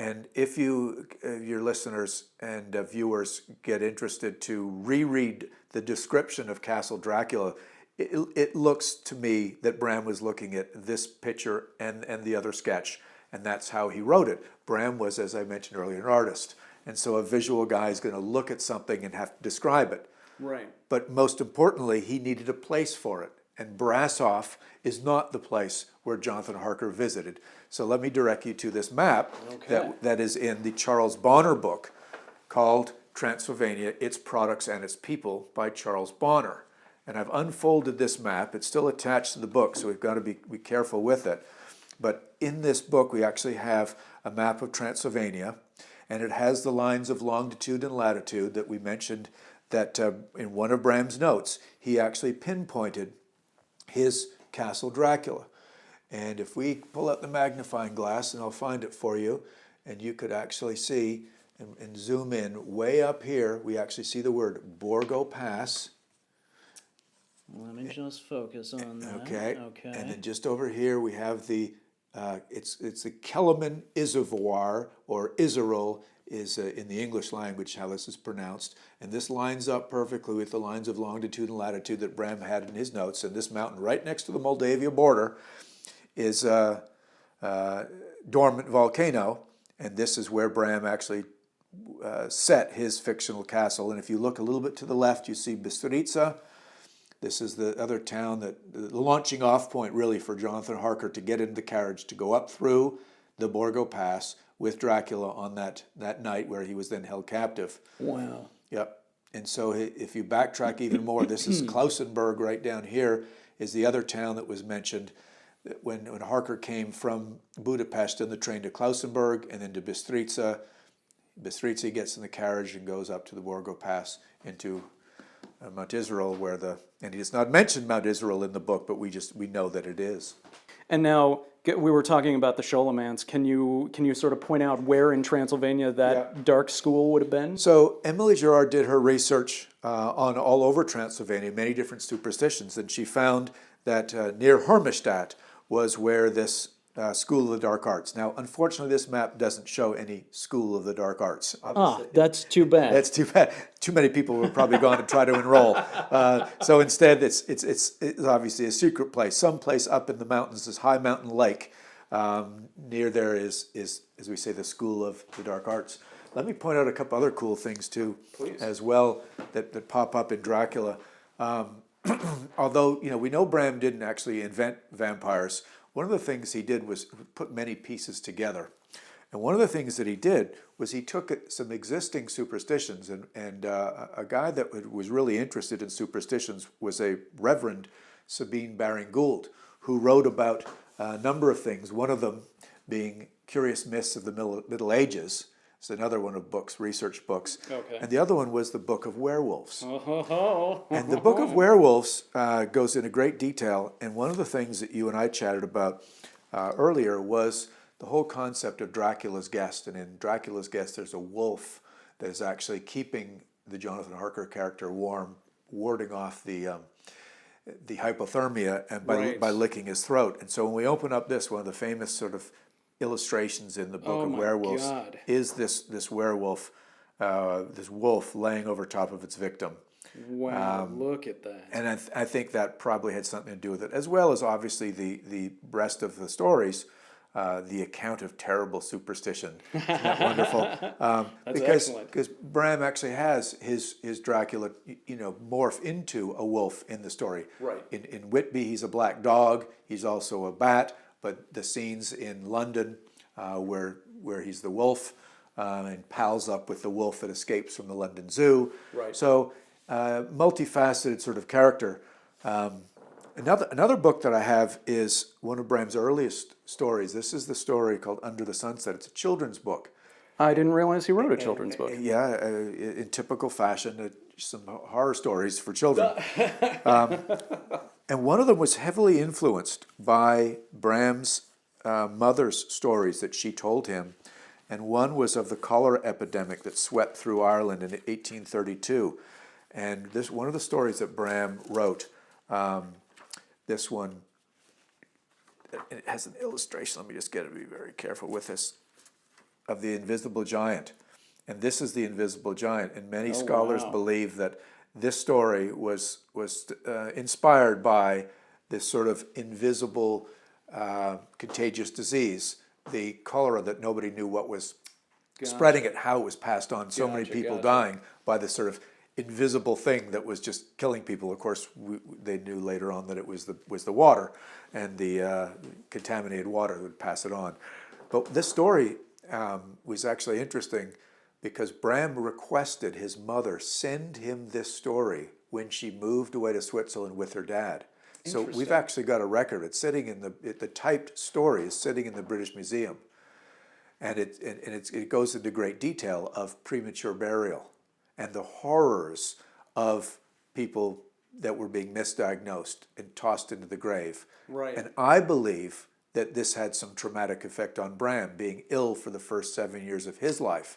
And if you, your listeners and viewers get interested to reread the description of Castle Dracula, it looks to me that Bram was looking at this picture and the other sketch, and that's how he wrote it. Bram was, as I mentioned earlier, an artist, and so a visual guy is going to look at something and have to describe it. Right. But most importantly, he needed a place for it, and Brasov is not the place where Jonathan Harker visited. So let me direct you to this map that is in the Charles Bonner book called Transylvania, Its Products and Its People by Charles Bonner. And I've unfolded this map. It's still attached to the book, so we've got to be careful with it. But in this book, we actually have a map of Transylvania, and it has the lines of longitude and latitude that we mentioned that in one of Bram's notes, he actually pinpointed his Castle Dracula. And if we pull out the magnifying glass, and I'll find it for you, and you could actually see and zoom in way up here, we actually see the word Borgo Pass. Let me just focus on that. Okay. And then just over here we have the it's the Kellerman Izovar, or Iserol is in the English language how this is pronounced, and this lines up perfectly with the lines of longitude and latitude that Bram had in his notes. And this mountain right next to the Moldavia border is dormant volcano, and this is where Bram actually set his fictional castle. And if you look a little bit to the left, you see Bistrica. This is the other town, the launching off point really for Jonathan Harker to get into the carriage to go up through the Borgo Pass with Dracula on that night where he was then held captive. Wow. Yep. And so if you backtrack even more, this is Klausenberg right down here is the other town that was mentioned when Harker came from Budapest in the train to Klausenberg and then to Bistrica. Bistrica gets in the carriage and goes up to the Borgo Pass into Mount Israel, and he does not mention Mount Israel in the book, but we know that it is. And now we were talking about the Scholomance. Can you sort of point out where in Transylvania that dark school would have been? So Emily Gerard did her research on all over Transylvania, many different superstitions, and she found that near Hermannstadt was where this School of the Dark Arts. Now, unfortunately, this map doesn't show any School of the Dark Arts. That's too bad. That's too bad. Too many people would probably gone to try to enroll. So instead, it's obviously a secret place. Someplace up in the mountains, this high mountain lake. Near there is, as we say, the School of the Dark Arts. Let me point out a couple other cool things too, as well, that pop up in Dracula. Although we know Bram didn't actually invent vampires. One of the things he did was put many pieces together. And one of the things that he did was he took some existing superstitions, and a guy that was really interested in superstitions was a Reverend Sabine Baring-Gould, who wrote about a number of things, one of them being Curious Myths of the Middle Ages. It's another one of books, research books. Okay. And the other one was the Book of Werewolves. And the Book of Werewolves goes into great detail. And one of the things that you and I chatted about earlier was the whole concept of Dracula's guest. And in Dracula's guest, there's a wolf that is actually keeping the Jonathan Harker character warm, warding off the hypothermia and by licking his throat. And so when we open up this, one of the famous sort of illustrations in the Book of Werewolves is this werewolf, this wolf laying over top of its victim. Wow, look at that. And I think that probably had something to do with it, as well as obviously the rest of the stories, the account of terrible superstition. Isn't that wonderful? That's excellent. Because Bram actually has his Dracula, morph into a wolf in the story. Right. In Whitby, he's a black dog. He's also a bat. But the scenes in London where he's the wolf and pals up with the wolf that escapes from the London Zoo. Right. So multifaceted sort of character. Another book that I have is one of Bram's earliest stories. This is the story called Under the Sunset. It's a children's book. I didn't realize he wrote a children's book. Yeah, in typical fashion, some horror stories for children. And one of them was heavily influenced by Bram's mother's stories that she told him. And one was of the cholera epidemic that swept through Ireland in 1832. And one of the stories that Bram wrote, this one, it has an illustration. Let me just get to be very careful with this. of the invisible giant. And this is the invisible giant. And many Oh, scholars wow. believe that this story was inspired by this sort of invisible contagious disease, the cholera, that nobody knew what was spreading it, how it was passed on, so many people dying by this sort of invisible thing that was just killing people. Of course, they knew later on that it was the water, and the contaminated water that would pass it on. But this story was actually interesting because Bram requested his mother send him this story when she moved away to Switzerland with her dad. So we've actually got a record. It's sitting in the typed story is sitting in the British Museum, and it goes into great detail of premature burial and the horrors of people that were being misdiagnosed and tossed into the grave. Right. And I believe that this had some traumatic effect on Bram, being ill for the first 7 years of his life,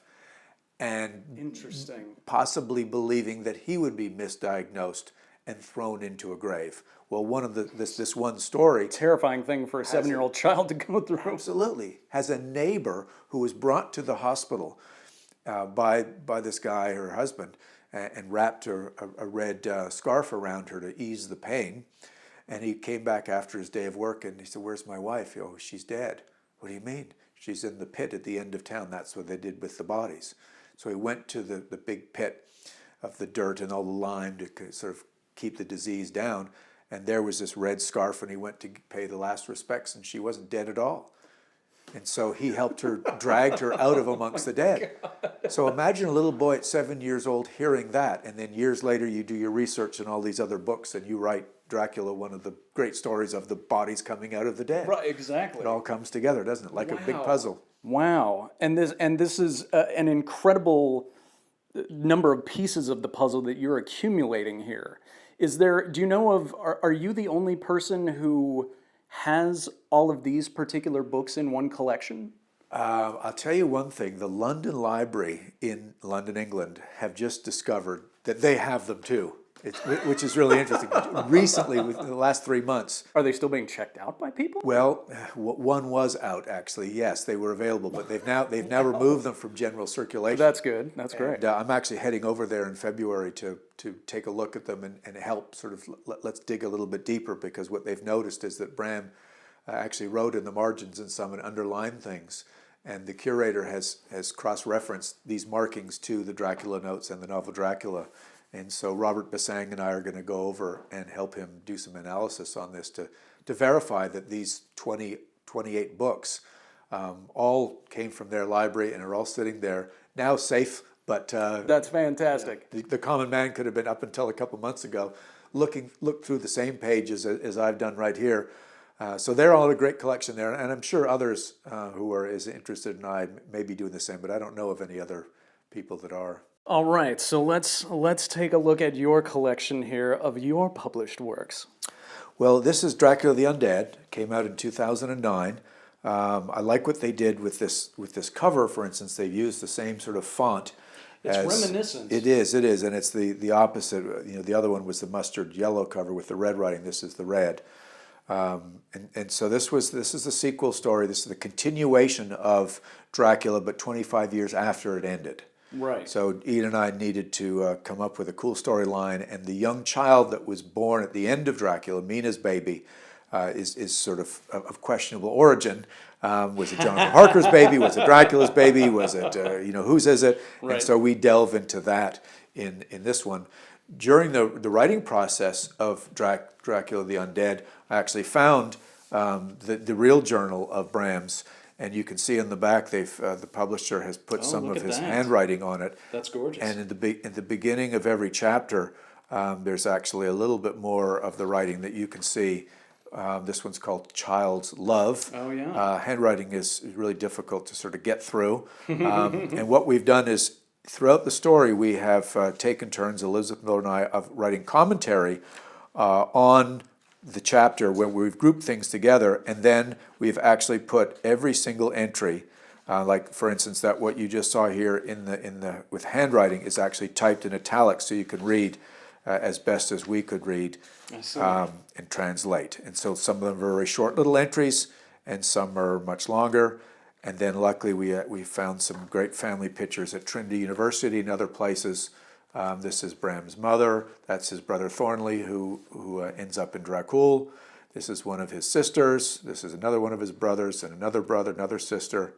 and Interesting. possibly believing that he would be misdiagnosed and thrown into a grave. Well, one of this one story, Terrifying thing for a 7-year-old child to go through. absolutely, has a neighbor who was brought to the hospital by this guy, her husband, and wrapped a red scarf around her to ease the pain. And he came back after his day of work and he said, "Where's my wife?" "Oh, she's dead." "What do you mean?" "She's in the pit at the end of town. That's what they did with the bodies." So he went to the big pit of the dirt and all the lime to sort of keep the disease down. And there was this red scarf, and he went to pay the last respects, and she wasn't dead at all. And so he helped her, dragged her out of amongst the dead. So imagine a little boy at 7 years old hearing that, and then years later you do your research in all these other books, and you write Dracula, one of the great stories of the bodies coming out of the dead. Right, exactly. It all comes together, doesn't it? Like a big puzzle. Wow. And this is an incredible number of pieces of the puzzle that you're accumulating here. Do you know of, are you the only person who has all of these particular books in one collection? I'll tell you one thing. The London Library in London, England, have just discovered that they have them too, which is really interesting. Recently, within the last 3 months. Are they still being checked out by people? Well, one was out actually. Yes, they were available, but they've now removed them from general circulation. That's good. That's great. And, I'm actually heading over there in February to take a look at them and help sort of let's dig a little bit deeper, because what they've noticed is that Bram actually wrote in the margins and some and underlined things. And the curator has cross-referenced these markings to the Dracula notes and the novel Dracula. And so Robert Bassang and I are going to go over and help him do some analysis on this to verify that these 28 books all came from their library and are all sitting there now safe. But that's fantastic. The common man could have been, up until a couple months ago, looked through the same pages as I've done right here. So they're all a great collection there, and I'm sure others who are as interested in I may be doing the same, but I don't know of any other people that are. All right, so let's take a look at your collection here of your published works. Well, this is Dracula the Undead. Came out in 2009. I like what they did with this cover. For instance, they've used the same sort of font. It's reminiscent. It is, and it's the opposite. You know, the other one was the mustard yellow cover with the red writing. This is the red. And so this is the sequel story. This is the continuation of Dracula, but 25 years after it ended. Right. So Ian and I needed to come up with a cool storyline, and the young child that was born at the end of Dracula, Mina's baby, is sort of questionable origin. Was it Jonathan Harker's baby? Was it Dracula's baby? Was it whose is it? Right. And so we delve into that in this one. During the writing process of Dracula the Undead, I actually found the real journal of Bram's, and you can see in the back the publisher has put some of his handwriting on it. That's gorgeous. And in the beginning of every chapter, there's actually a little bit more of the writing that you can see. This one's called Child's Love. Oh, yeah. Handwriting is really difficult to sort of get through. And what we've done is, throughout the story, we have taken turns, Elizabeth Miller and I, of writing commentary on the chapter where we've grouped things together, and then we've actually put every single entry, like for instance that what you just saw here in the with handwriting is actually typed in italics, so you can read as best as we could read and translate. And so some of them are very short little entries, and some are much longer. And then luckily we found some great family pictures at Trinity University and other places. This is Bram's mother. That's his brother Thornley, who ends up in Dracul. This is one of his sisters. This is another one of his brothers, and another brother, another sister.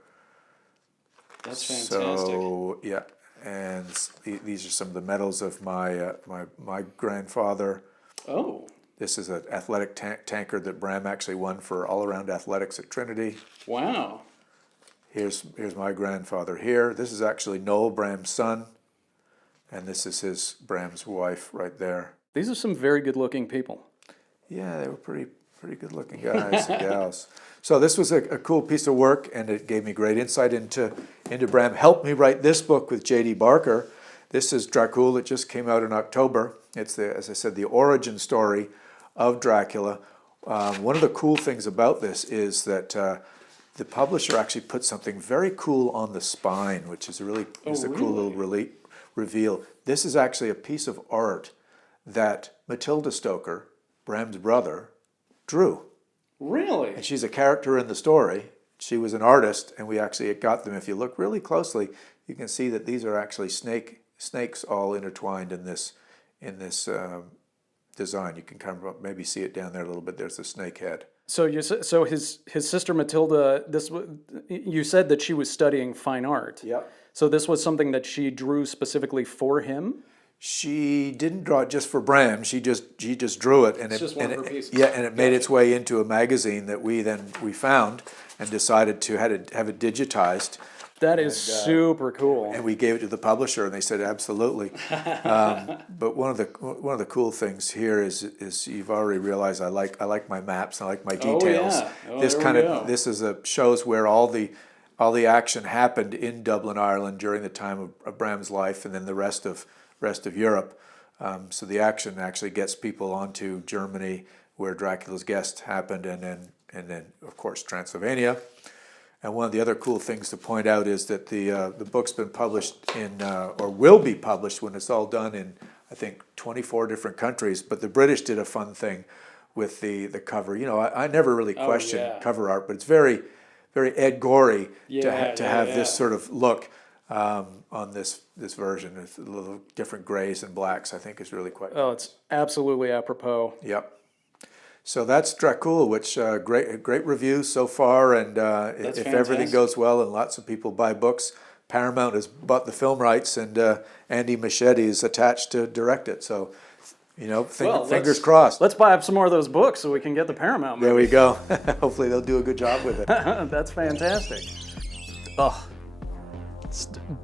That's fantastic. So yeah, and these are some of the medals of my grandfather. Oh, This is an athletic tankard that Bram actually won for all-around athletics at Trinity. wow. Here's my grandfather here. This is actually Noel, Bram's son, and this is Bram's wife right there. These are some very good-looking people. Yeah, they were pretty good-looking guys and gals. So this was a cool piece of work, and it gave me great insight into Bram. Helped me write this book with J.D. Barker. This is Dracul. It just came out in October. It's as I said, the origin story of Dracula. One of the cool things about this is that the publisher actually put something very cool on the spine, which is a cool little reveal. This is actually a piece of art that Methodical Stoker, Bram's brother, drew. Really? And she's a character in the story. She was an artist, and we actually got them. If you look really closely, you can see that these are actually snakes all intertwined in this design. You can kind of maybe see it down there a little bit. There's the snake head. So his sister Matilda, you said that she was studying fine art. Yep. So this was something that she drew specifically for him? She didn't draw it just for Bram. She just drew it, and It's just one of her pieces. Yeah, and it made its way into a magazine that we found and decided to have it digitized. That is super cool. And we gave it to the publisher, and they said absolutely. But one of the cool things here is you've already realized I like my maps, I like my details. Oh, yeah. This shows where all the action happened in Dublin, Ireland during the time of Bram's life, and then the rest of Europe. So the action actually gets people onto Germany, where Dracula's Guest happened, and then of course Transylvania. And one of the other cool things to point out is that the book's been published or will be published when it's all done in, I think, 24 different countries. But the British did a fun thing with the cover. You know, I never really questioned cover art, but it's very, very Ed Gorey to have this sort of look on this version with a little different grays and blacks. I think is really quite Oh, it's absolutely apropos. Yep. So that's Dracul, which great review so far, and if everything goes well and lots of people buy books, Paramount has bought the film rights, and Andy Machete is attached to direct it. So, you know, fingers crossed. Let's buy up some more of those books so we can get the Paramount movie. There we go. Hopefully they'll do a good job with it. That's fantastic. Oh,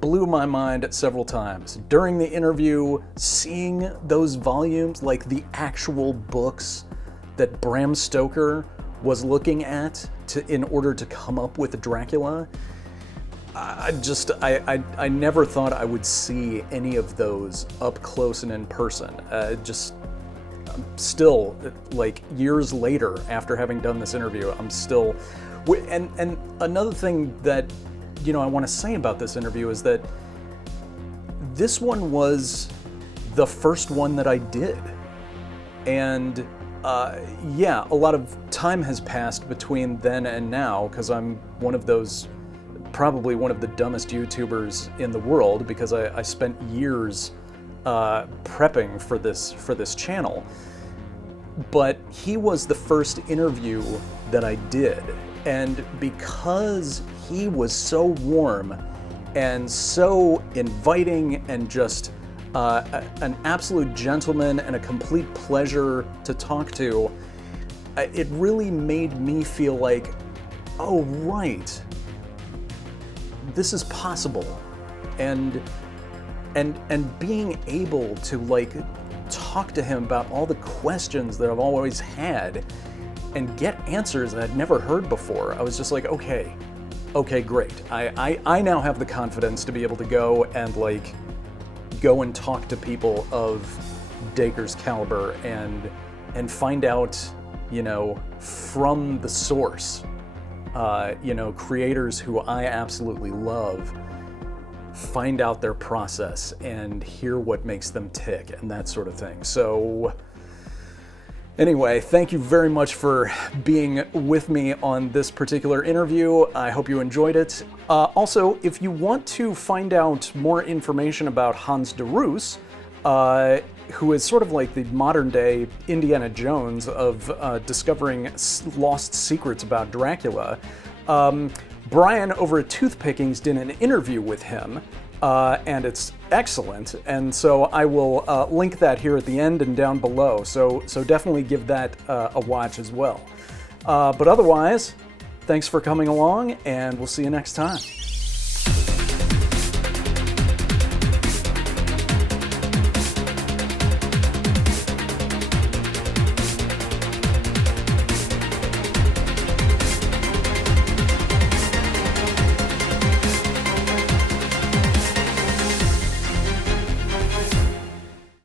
blew my mind several times. During the interview, seeing those volumes, like the actual books that Bram Stoker was looking at in order to come up with Dracula, I never thought I would see any of those up close and in person. Still, like years later, after having done this interview, I'm still, and another thing that, you know, I want to say about this interview is that this one was the first one that I did, and a lot of time has passed between then and now, because I'm probably one of the dumbest YouTubers in the world, because I spent years prepping for this channel. But he was the first interview that I did, and because he was so warm and so inviting and just an absolute gentleman and a complete pleasure to talk to, it really made me feel like, oh right, this is possible, and being able to like talk to him about all the questions that I've always had and get answers that I'd never heard before. I was just like, okay, great. I now have the confidence to be able to go and talk to people of Dacre's caliber and find out, you know, from the source, you know, creators who I absolutely love, find out their process and hear what makes them tick and that sort of thing. So Anyway, thank you very much for being with me on this particular interview. I hope you enjoyed it. Also, if you want to find out more information about Hans de Roos, who is sort of like the modern day Indiana Jones of discovering lost secrets about Dracula, Brian over at Toothpickings did an interview with him, and it's excellent. And so I will link that here at the end and down below. So definitely give that a watch as well. But otherwise, thanks for coming along, and we'll see you next time.